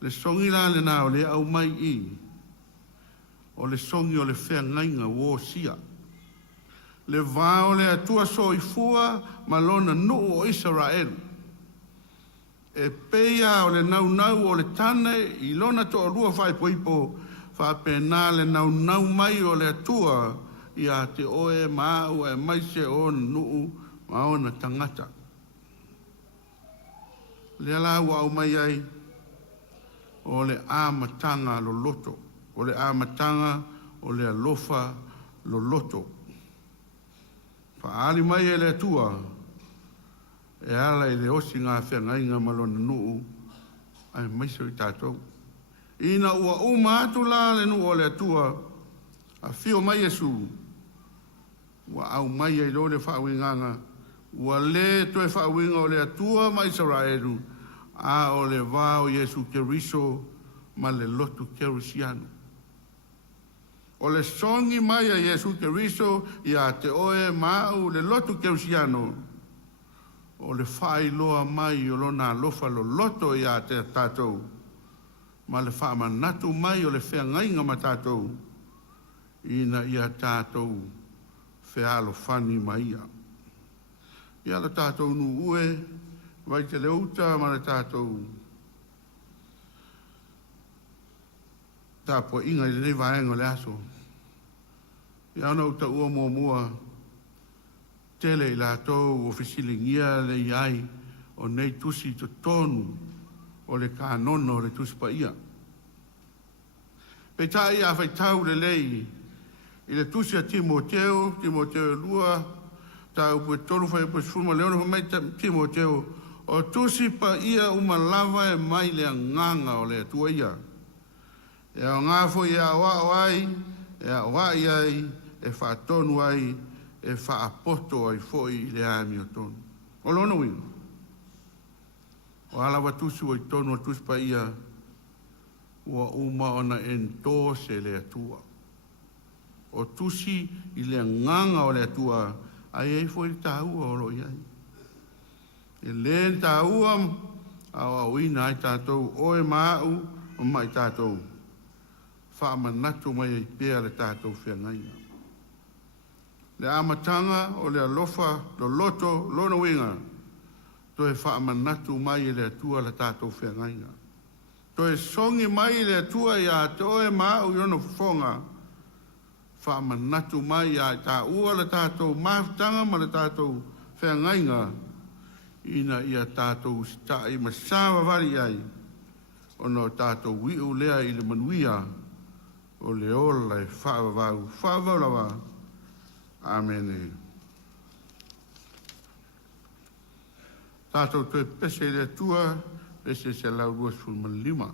Le songi la le nao le au mai i. O le songi o le whea ngainga wō sia. Le vāo le atua soifua malona nuu o Israel. E peia o le nau o le tane i lona to o rua whai poipo fa pena le nau mai o le atua ia te oe mau e mai se o nuu maona tangata. Le ala ua au mai ai o le āmatanga lo loto. O le āmatanga o le alofa lo loto. Whaali mai e le atua e ala i le osi ngā whengainga malona nuu ai mai se i tātou. Ina ua atu la le nuu o le atua a whio mai Jesu. Wa au mai ai lo le whaawinganga. Wa le toe whaawinga o le atua mai Israelu. A o le vāo Jesu Keriso ma le lotu Kerisiano. O le songi mai a Jesu Keriso ia te oe mau le lotu Kerisiano. O le whaailoa mai o lona alofa lo loto ia te tātou. Ma le whaamanatu mai o le whengainga ma tātou. Ina ia tātou. Fealo fani maia. Ia la tātou nu ue, Vaitele Uta ma le tātou. Tāpua inga i le vaenga le aso. Ia ana uta ua mua tele i lātou o fisilingia le iai o nei tusi to tonu o le kānono o le tuspa ia. Peitai a whaitau le lei i le tusi a Timoteo lua, ta upu e tolu whai upu e sfuma leona mai Timoteo, o tusi pa ia uma lava e mai le nganga o le atua ia. E o ngāfo ia wao ai, e a wai ai, e whaatonu ai, e whaapoto ai foi le ami o tonu. O lona winu. O alawa tusi o i tonu o tusi pa ia, ua uma ona ento se le atua. O tusi i le nganga o le atua, ai ei foi tāua o lo iai. E le tāua au ina ai tātou oe māu o mai tātou. Whaamanatu mai ei pēr le tātou whiangaina. Le amatanga o le alofa lo loto lona winga. Toe whaamanatu mai le atua le tātou whiangaina. Toe songi mai le atua ia te oe māu i ono fonga. Whaamanatu mai ia tā ua le tātou maftanga ma le tātou whiangaina. Ina ia tātou stai masawa vari ai. Ono tātou wiu lea i le manuia. O le ola e whaavau. Whaavau lawa. Amen. Tātou te pese le tua, pese se lau 2.5.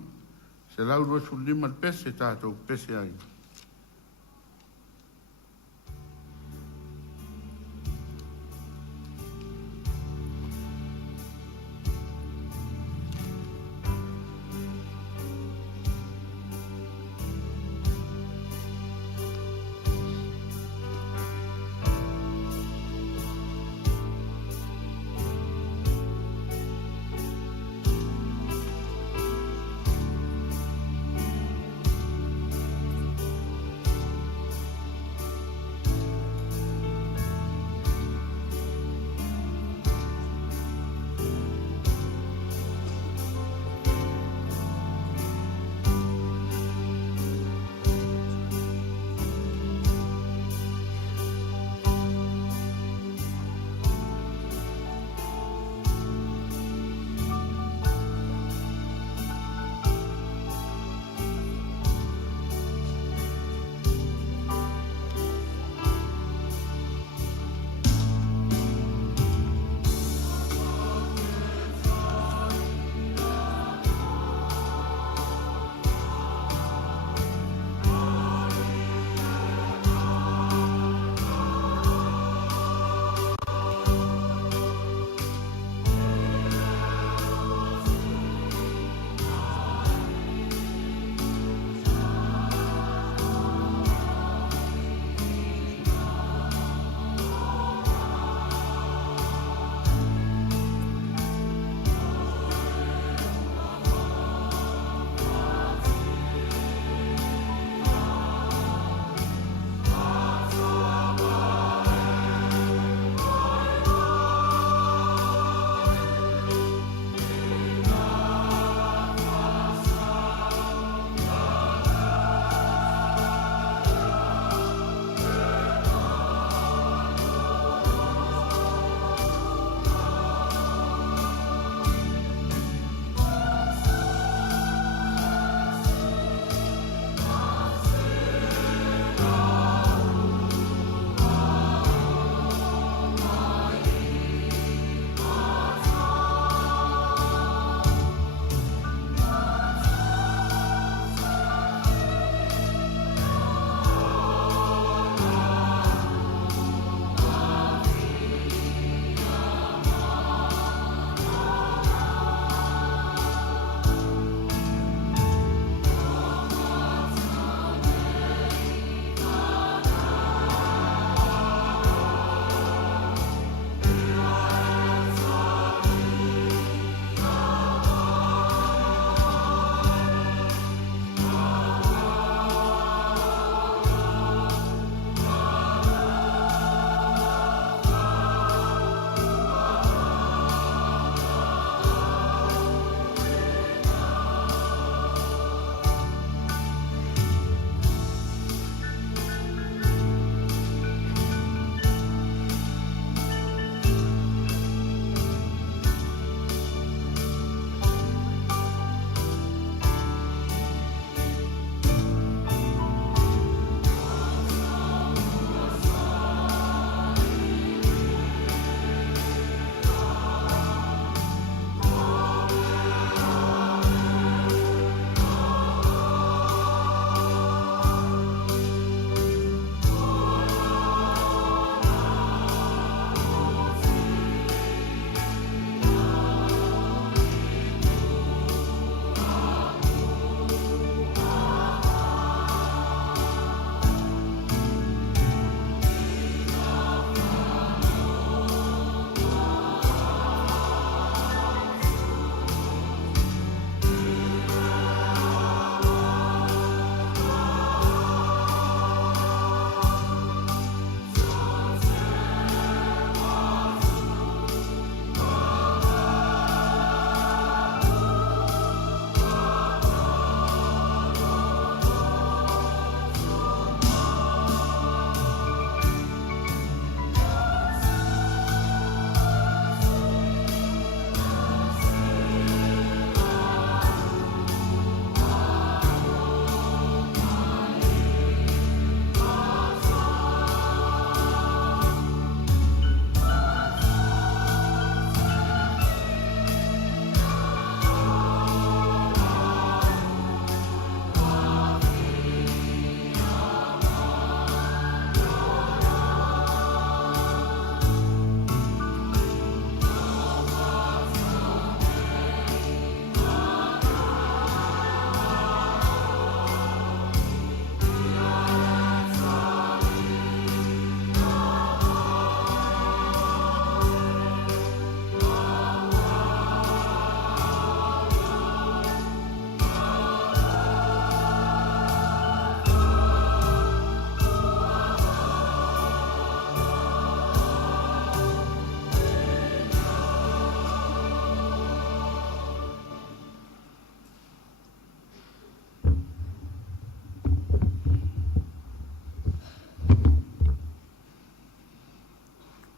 Se lau 2.5 pese tātou pese ai.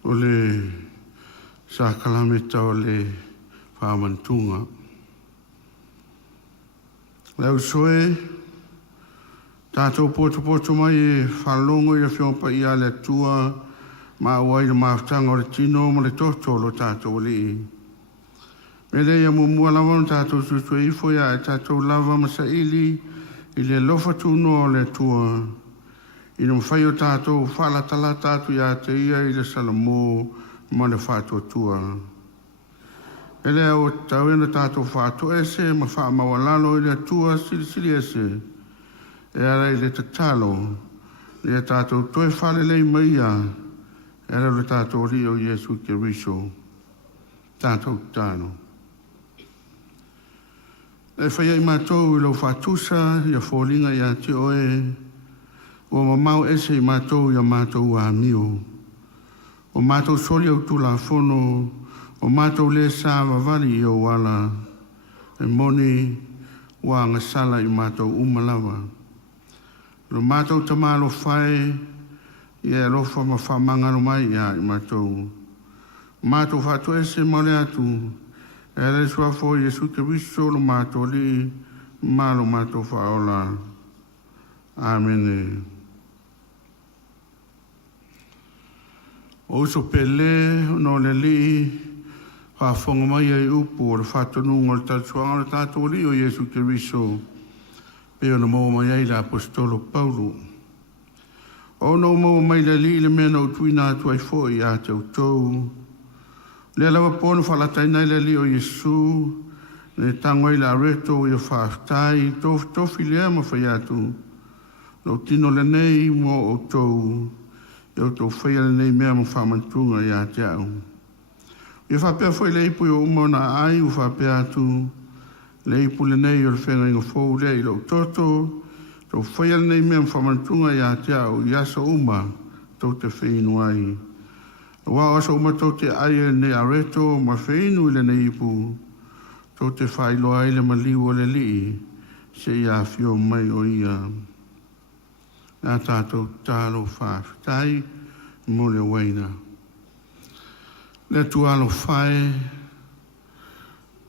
o le sa kalamita o le whamantunga. Leu soe, tātou poto mai e whalongo i a whiompa i a le tua, ma uai le maftanga o le tino mo le totolo tātou le i. Me le ia mua lava tātou susue ifo ia e tātou lava masaili i le lofa tuno o le tua. I le mwhai o tātou whala tala tātou ia te ia i le salamo ma le whātua tua. E lea o tau ena tātou whātua ese ma wha mawalalo i le tua sili ese. E ara i le tatalo, le tātou toe whale lei maia, e ara le tātou li o Jesu Keriso. Tātou tāno. E whaia i mātou i lau whātusa, i a fōlinga i a te oe, o mamau ese i mātou i a mātou a mio. O mātou soli au tula whono, o mātou le sā wawari i o wala, e moni wā ngasala i mātou umalawa. Lo mātou tamalo whae, i e lofa ma whamangaro mai ia i mātou. Mātou whātu ese mole atu, e re sua fo Jesu Keriso lo mātou li, malo mātou whaola. Amen. O so pele no le li fa fonga mai ai upu o le whatonunga o le tatuanga o le tātou li o Jesu Keriso. Peo na mo mai ai le apostolo Paulo. O no mo mai le li le mena o tuina atu ai foi a te autou. Le lawa pono whalataina le li o Jesu. Le tango i la reto i o whaaftai. Tofi lea ma whai atu. Lo tino le nei mo o tou. E o tou whai le nei mea mo whamantunga i a te au. I whapea foi le ipu i o umona ai u whapea atu. Le ipu le nei o le whenga inga fōu le i lo toto. Tou whai le nei mea mo whamantunga i a te au. I asa uma tau te whainu ai. Wa asa uma tau te aia nei areto ma whainu i le nei ipu. Tau te whailo ai le maliu o le li. Se ia whio mai o ia. Nā tātou tālo whāwhitai mo le waina. Le tualo whae,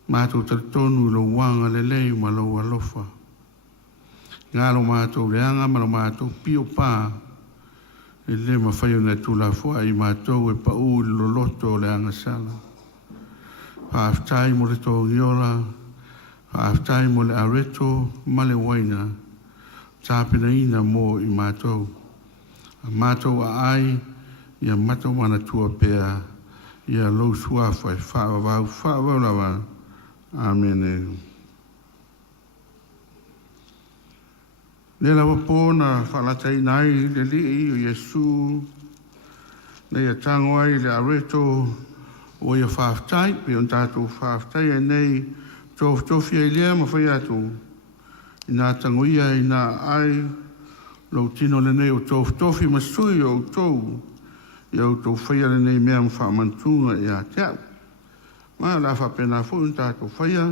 mātou taritonu lo wanga le lei ma lo alofa. Ngālo mātou leanga ma lo mātou pio pā. E le ma whaio ne tula fua i mātou e pa ui lo loto le anga sala. Whāwhitai mo le tō ngiola, whāwhitai mo le areto ma le waina. Tāpena ina mō i mātou. A mātou a ai, ia mātou mana tua pēa, ia lau suafa e whaavau lawa. Amen. Le lawa pōna whalatai nai le li o Jesu, le ia tango ai le areto o ia whaaftai, pe on tātou whaaftai e nei, tofi ai lea ma whai atu. Ina tangoia ina ai lo tino le nei o tofi masui o tou i au tou whaia le nei mea mwhamantunga i a teau. Ma la whapena fu un tātou whaia,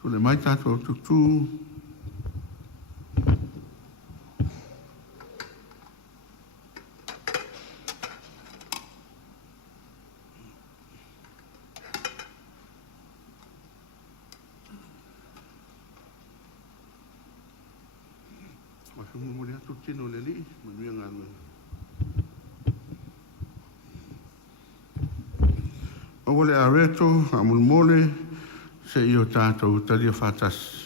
tu le mai tātou tutu. Muli atu tino le li, manuia ngānua. O le areto, a mulmole, se i o tātou talia whātasi.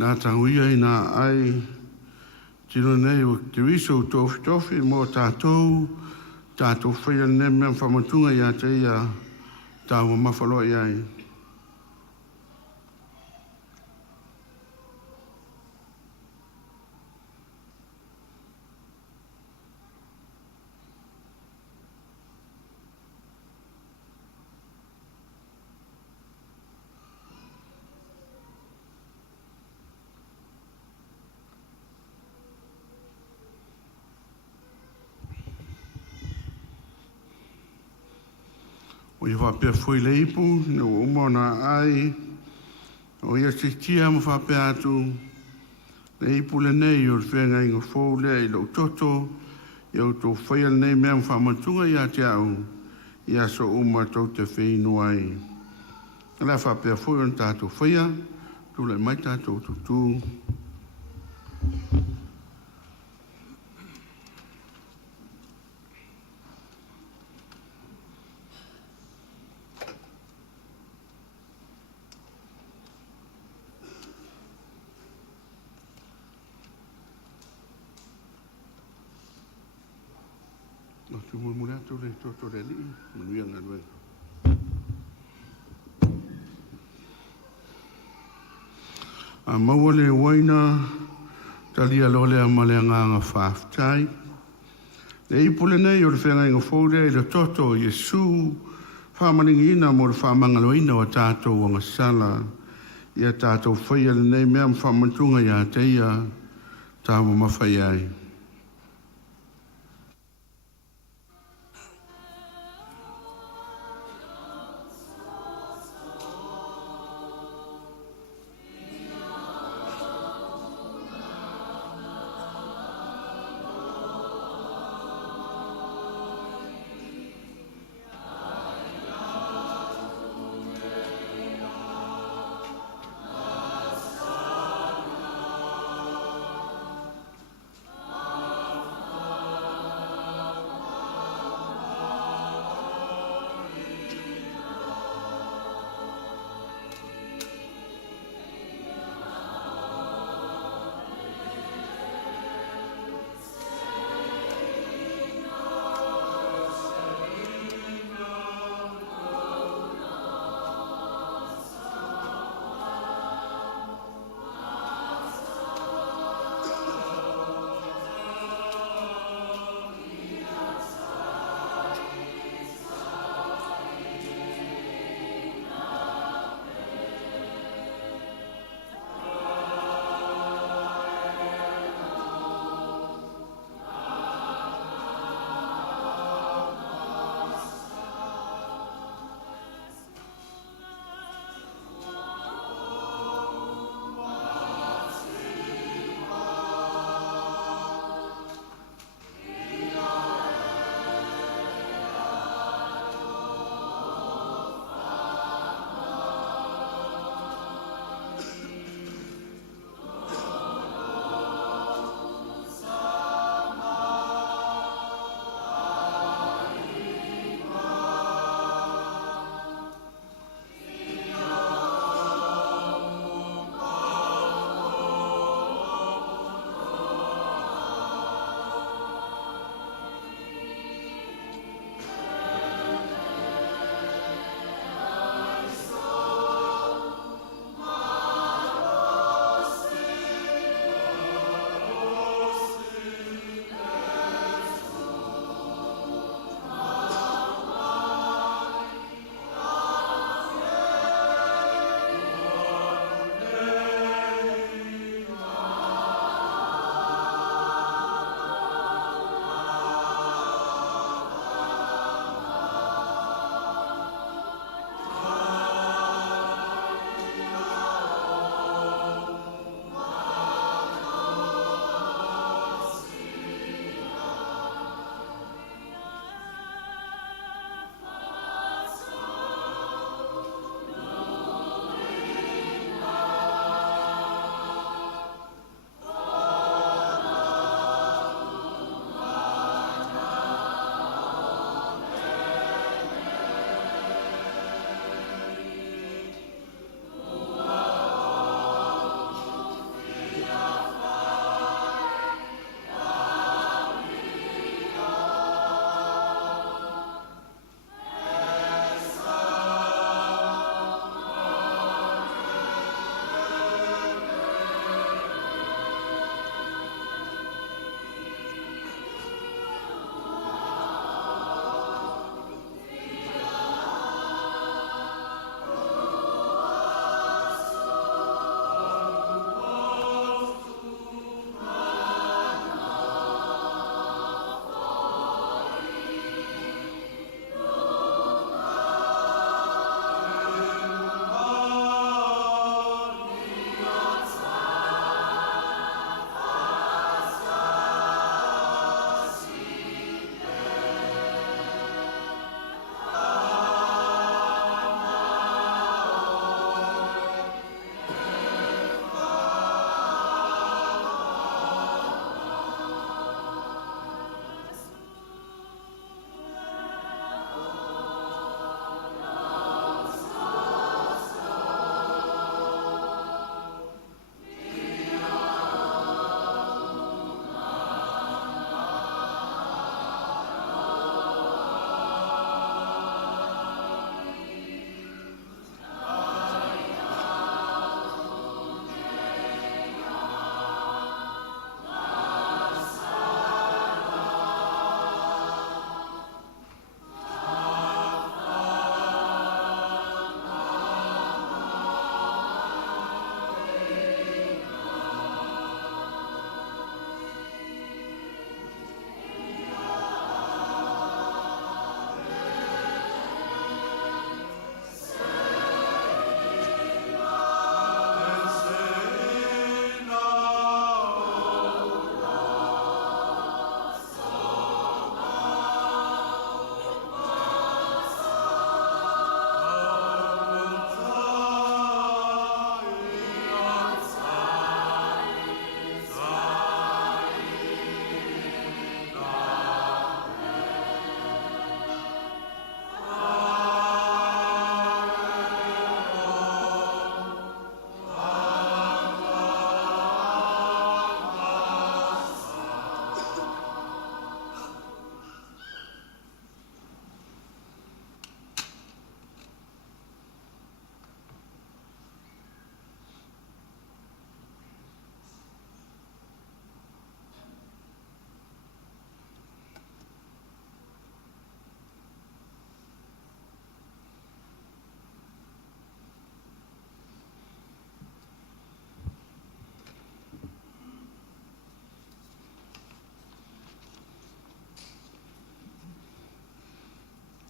Nā tanguia I nā ai, tino nei o te riso tofi tofi mō tātou, tātou whaia ne mea whamatunga I a te ia, tāua mawhaloa I ai. O I whapea fwoi le ipu, no umo nā ai, o ia titia mo whapea atu, le ipu le nei o whenga ingo fōu lea I lo toto, I au tō whaia nei mea mo whamatunga I a te au, I a so uma tau te wheinu ai. La whapea fwoi on tātou whaia, tu le mai tātou tutu. No te murmura tu le toto le li, manuia ngā rue. A maua le waina, talia lole a male ngā whaftai. Le ipule nei o le whenga inga fōre I le toto Yesu, whamaningi ina mo le whamangaloina o tātou o ngasala. Ia tātou whaia le nei mea mwhamatunga I a teia, tāua mawhai ai.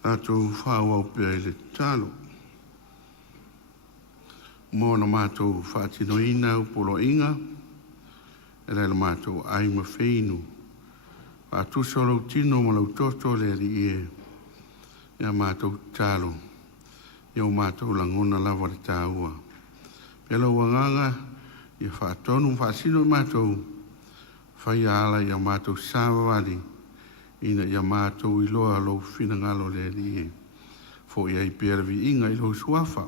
Tātou whāwau pia i le talo. Mōna mātou whātino ina upolo inga. E le mātou ai ma wheinu. Whātusa lau tino ma lau toto le ali e. Ia mātou talo. Iau mātou langona lava le tāua. Pia lau wanganga. Ia whātonu whāsino mātou. Whai ala ia mātou sāwawari. Ina ia mātou i loa lau whina ngalo le ali e. Fo ia i pera vi inga i lau suafa.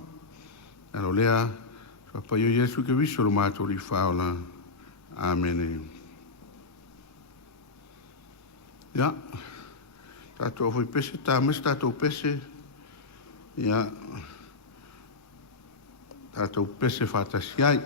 Alo lea, pa yo Yesu ke viso lo mātou li whaola. Amen. Ja, tātou hui pese, tā mes tātou pese. Ja, tātou pese whātasi ai.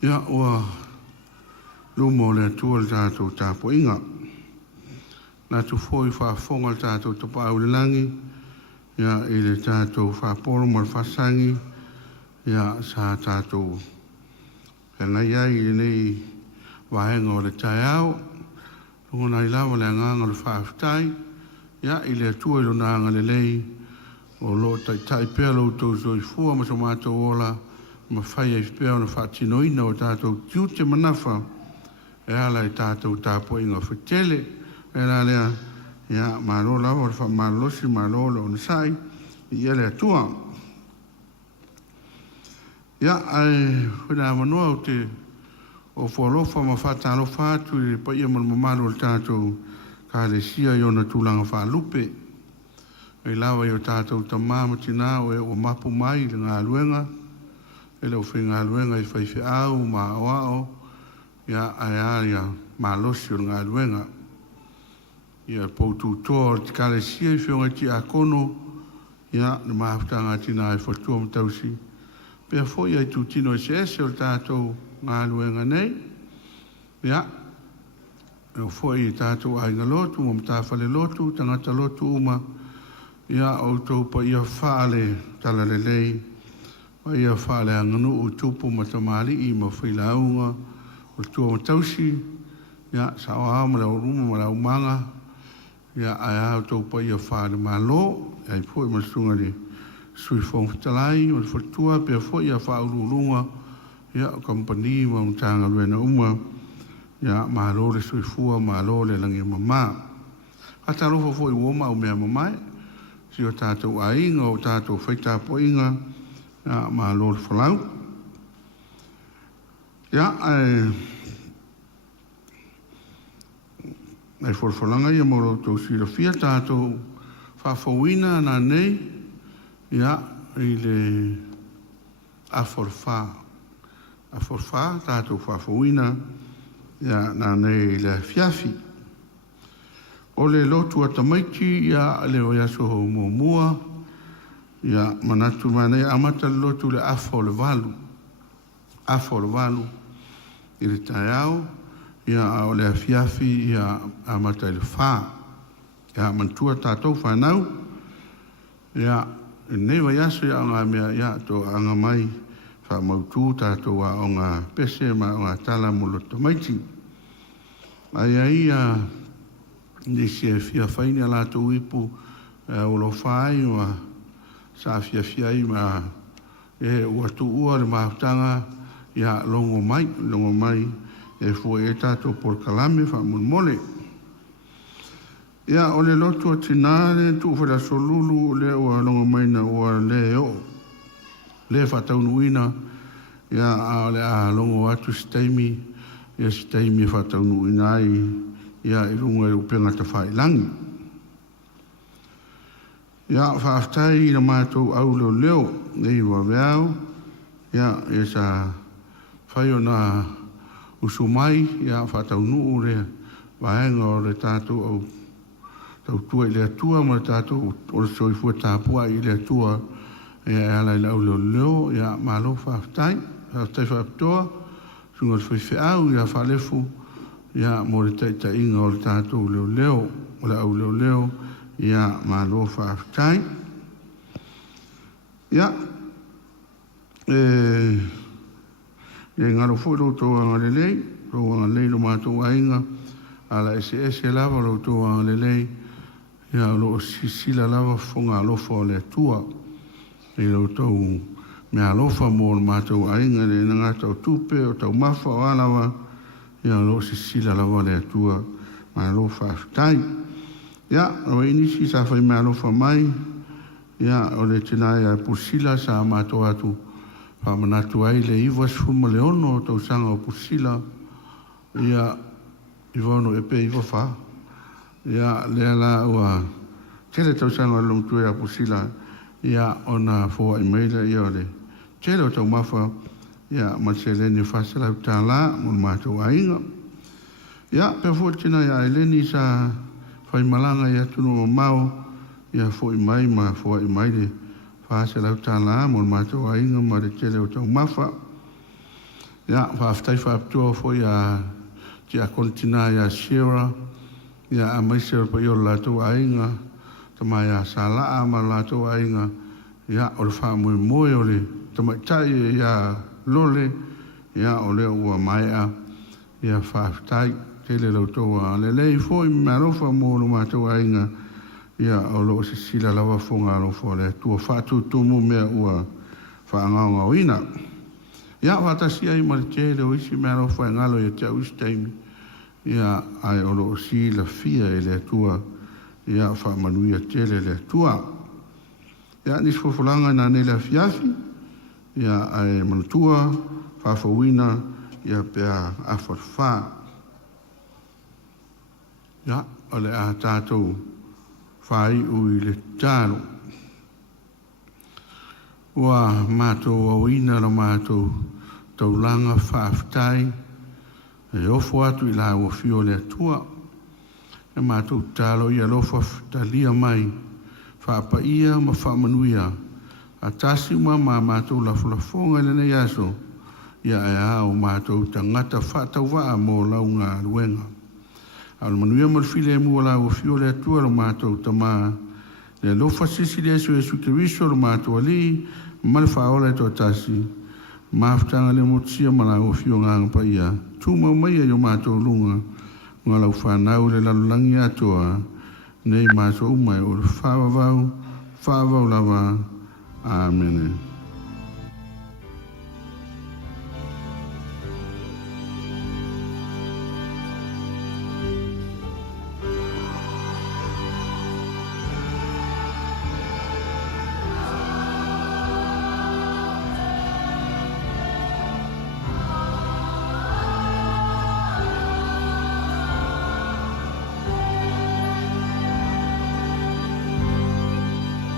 Ia ua lumo le atua le tātou tāpo inga. Nā tu fōi whaafonga le tātou tapa au le langi. Ia i le tātou whaaporo ma le whasangi. Ia sa tātou hanga iai i nei wahenga o le tai au. Tungona i lawa le anganga le whaafitai. Ia i le atua i lo nanga le lei. O lo tai pēa lo tau zoi fua ma so mātou ola. Ma whai e whipea ona whaatino ina o tātou tiute manafa. E ala i tātou tāpo inga Vaitele. E la lea, ia, mālo lawa o le wha mālosi, mālo le ona sai. Ia le atua. Ia, ai, whina manoa o te o whalofa ma whaatalofa atu i pa ia mamalo le tātou ka le sia i ona tūlanga whaalupe. E lawa i o tātou tamama tina o e o mapu mai le ngā luenga. E leo whenga luenga i whaiwhi au, ma oao, ia aia ma losi o ngā luenga. Ia poutu toa o te kare sia i whionga ti a kono, ia na mahafutanga tina e whatua mtausi. Pea fwoi ai tu tino e se o tātou ngā luenga nei. Ia, o foi tātou ai ngalotu, o mtawhale lotu, tangata lotu uma, ia o tau pa ia whaale talalelei, pa ia whaale anganu o tupu matamali i ma whilaunga, o tua matausi, ia sa o hao mara o ruma mara o manga, ia ai au tau pa ia whaale malo, ai foi masunga ni sui whongtalai, o whatua pia foi ia whaururunga, ia o kampani ma mtanga ruena uma, ia malo le sui fua, malo le langi mama. Hata rofa foi uoma o mea mamai, si o tātou ainga o tātou whaita po inga, ia malo le whalau. Ia ai whalwhalanga ia moro tau sira fia tātou whawhawina nā nei, ia i le aforfa tātou whawhawina, ia nā nei le fiafi. O le lotu atamaiti, ia le o yaso ho mua, ia manatu manei amata le lotu le afo le valu, i le taiao, ia o le fiafi, ia amata le wha, ia mantua tātou whanau, ia newa yaso ia o ngā mea, ia to anga mai, wha mautu tātou a o ngā pese ma o ngā tala molo tamaiti. Ai ia nisi e fia whaini a lātou ipu o lo whai ma sa fia i ma e ua tu ua le mautanga ia longo mai e fua e tātou por kalame wha mun mole. Ia o le lotu a tinare tu whera solulu le ua longo mai na ua le o. Le whataunuina, ia a le a longo atu steimi, ia steimi whataunuina ai, ia i runga e upenga ta whailangi. Ia whaaftai na mātou au leo, nei ua veao, ia e sa whaio na usumai, ia whataunuu le vaenga o le tātou au tau tua i le atua, ma le tātou o le soifua tāpua i le atua, ia ala i lau leo, ia malo whaaftai whaaptoa, sunga le whaiwheau, ia whalefu, ia mo le taita inga o le tātou leo, o le au leo, ia malo whaaftai. Ia, ngaro fworo tō anga lelei, tō anga leilo mātou ainga, ala ese lava lo tō anga lelei, ia lo sisila lava whonga alofa o le atua, e lo tau mea alofa mo o mātou ainga le nanga tau tupe o tau mafa o alawa, ia lo sisila lava le atua, ma alofa aftai. Ia, o inisi sa whai mea alofa mai, ia o le tinai a pusila sa mātou atu, whamanatu ai le iwas fuma le ono o tau sanga o pusila, ia iwano e pe iwa wha, ia le ala ua tele tau sanga o lomtue a pusila, ia ona fua i meila ia o le tele o tau mafa, ia manseleni whasela uta la, mon mātou ainga. Ia, pe fua tina ia eleni sa whai malanga ia tunu o mau, ia fua i mai ma fua i mai le whasela uta la, mon mātou ainga ma le tele o tau mafa. Ia, whaaftai whaaptua fua ia tia kontina ia Sierra, ia a maisera pa i o lātou ainga, tamai a salaa ma lātou ainga, ia o le whaamui moe o le tamaitai ia lole, ia o leo ua maia, ia whaaftai, tele lautou a lelei foi mea rofa mo lo mātou ainga, ia o lo se sila lawa fonga rofa le tua whātu tumu mea ua whaangaunga o ina. Ia whatasi ai ma le tele o isi mea rofa e ngalo ia tia ustaimi, ia ai o lo si la fia e le tua, ia whaamanuia tele le tua. Ia nisfofulanga na ne la fiafi, ia ai manutua, whawhawina, ia pea awharwha. Ia, ole a tātou whai ui le tāro. Ua mātou awina la mātou taulanga whaaftai, e ofo atu i la ua fio le atua, e mātou tālo ia lofa talia mai, whaapa ia ma whaamanuia, a tasi ma mātou la fulafonga le nei aso, ia e au mātou tangata whatau waa mō launga ruenga. Al manuia mal file mu la o fio le tua lo mato tama. Le lo fasisi le su Yesu Kristo lo mato ali mal faola to tasi. Maftanga le mutsia mala o fio nga pa ia. Tu mo mai yo mato lunga. Nga la fa le la langi atoa. Nei mato mai o fa va lava. Amen.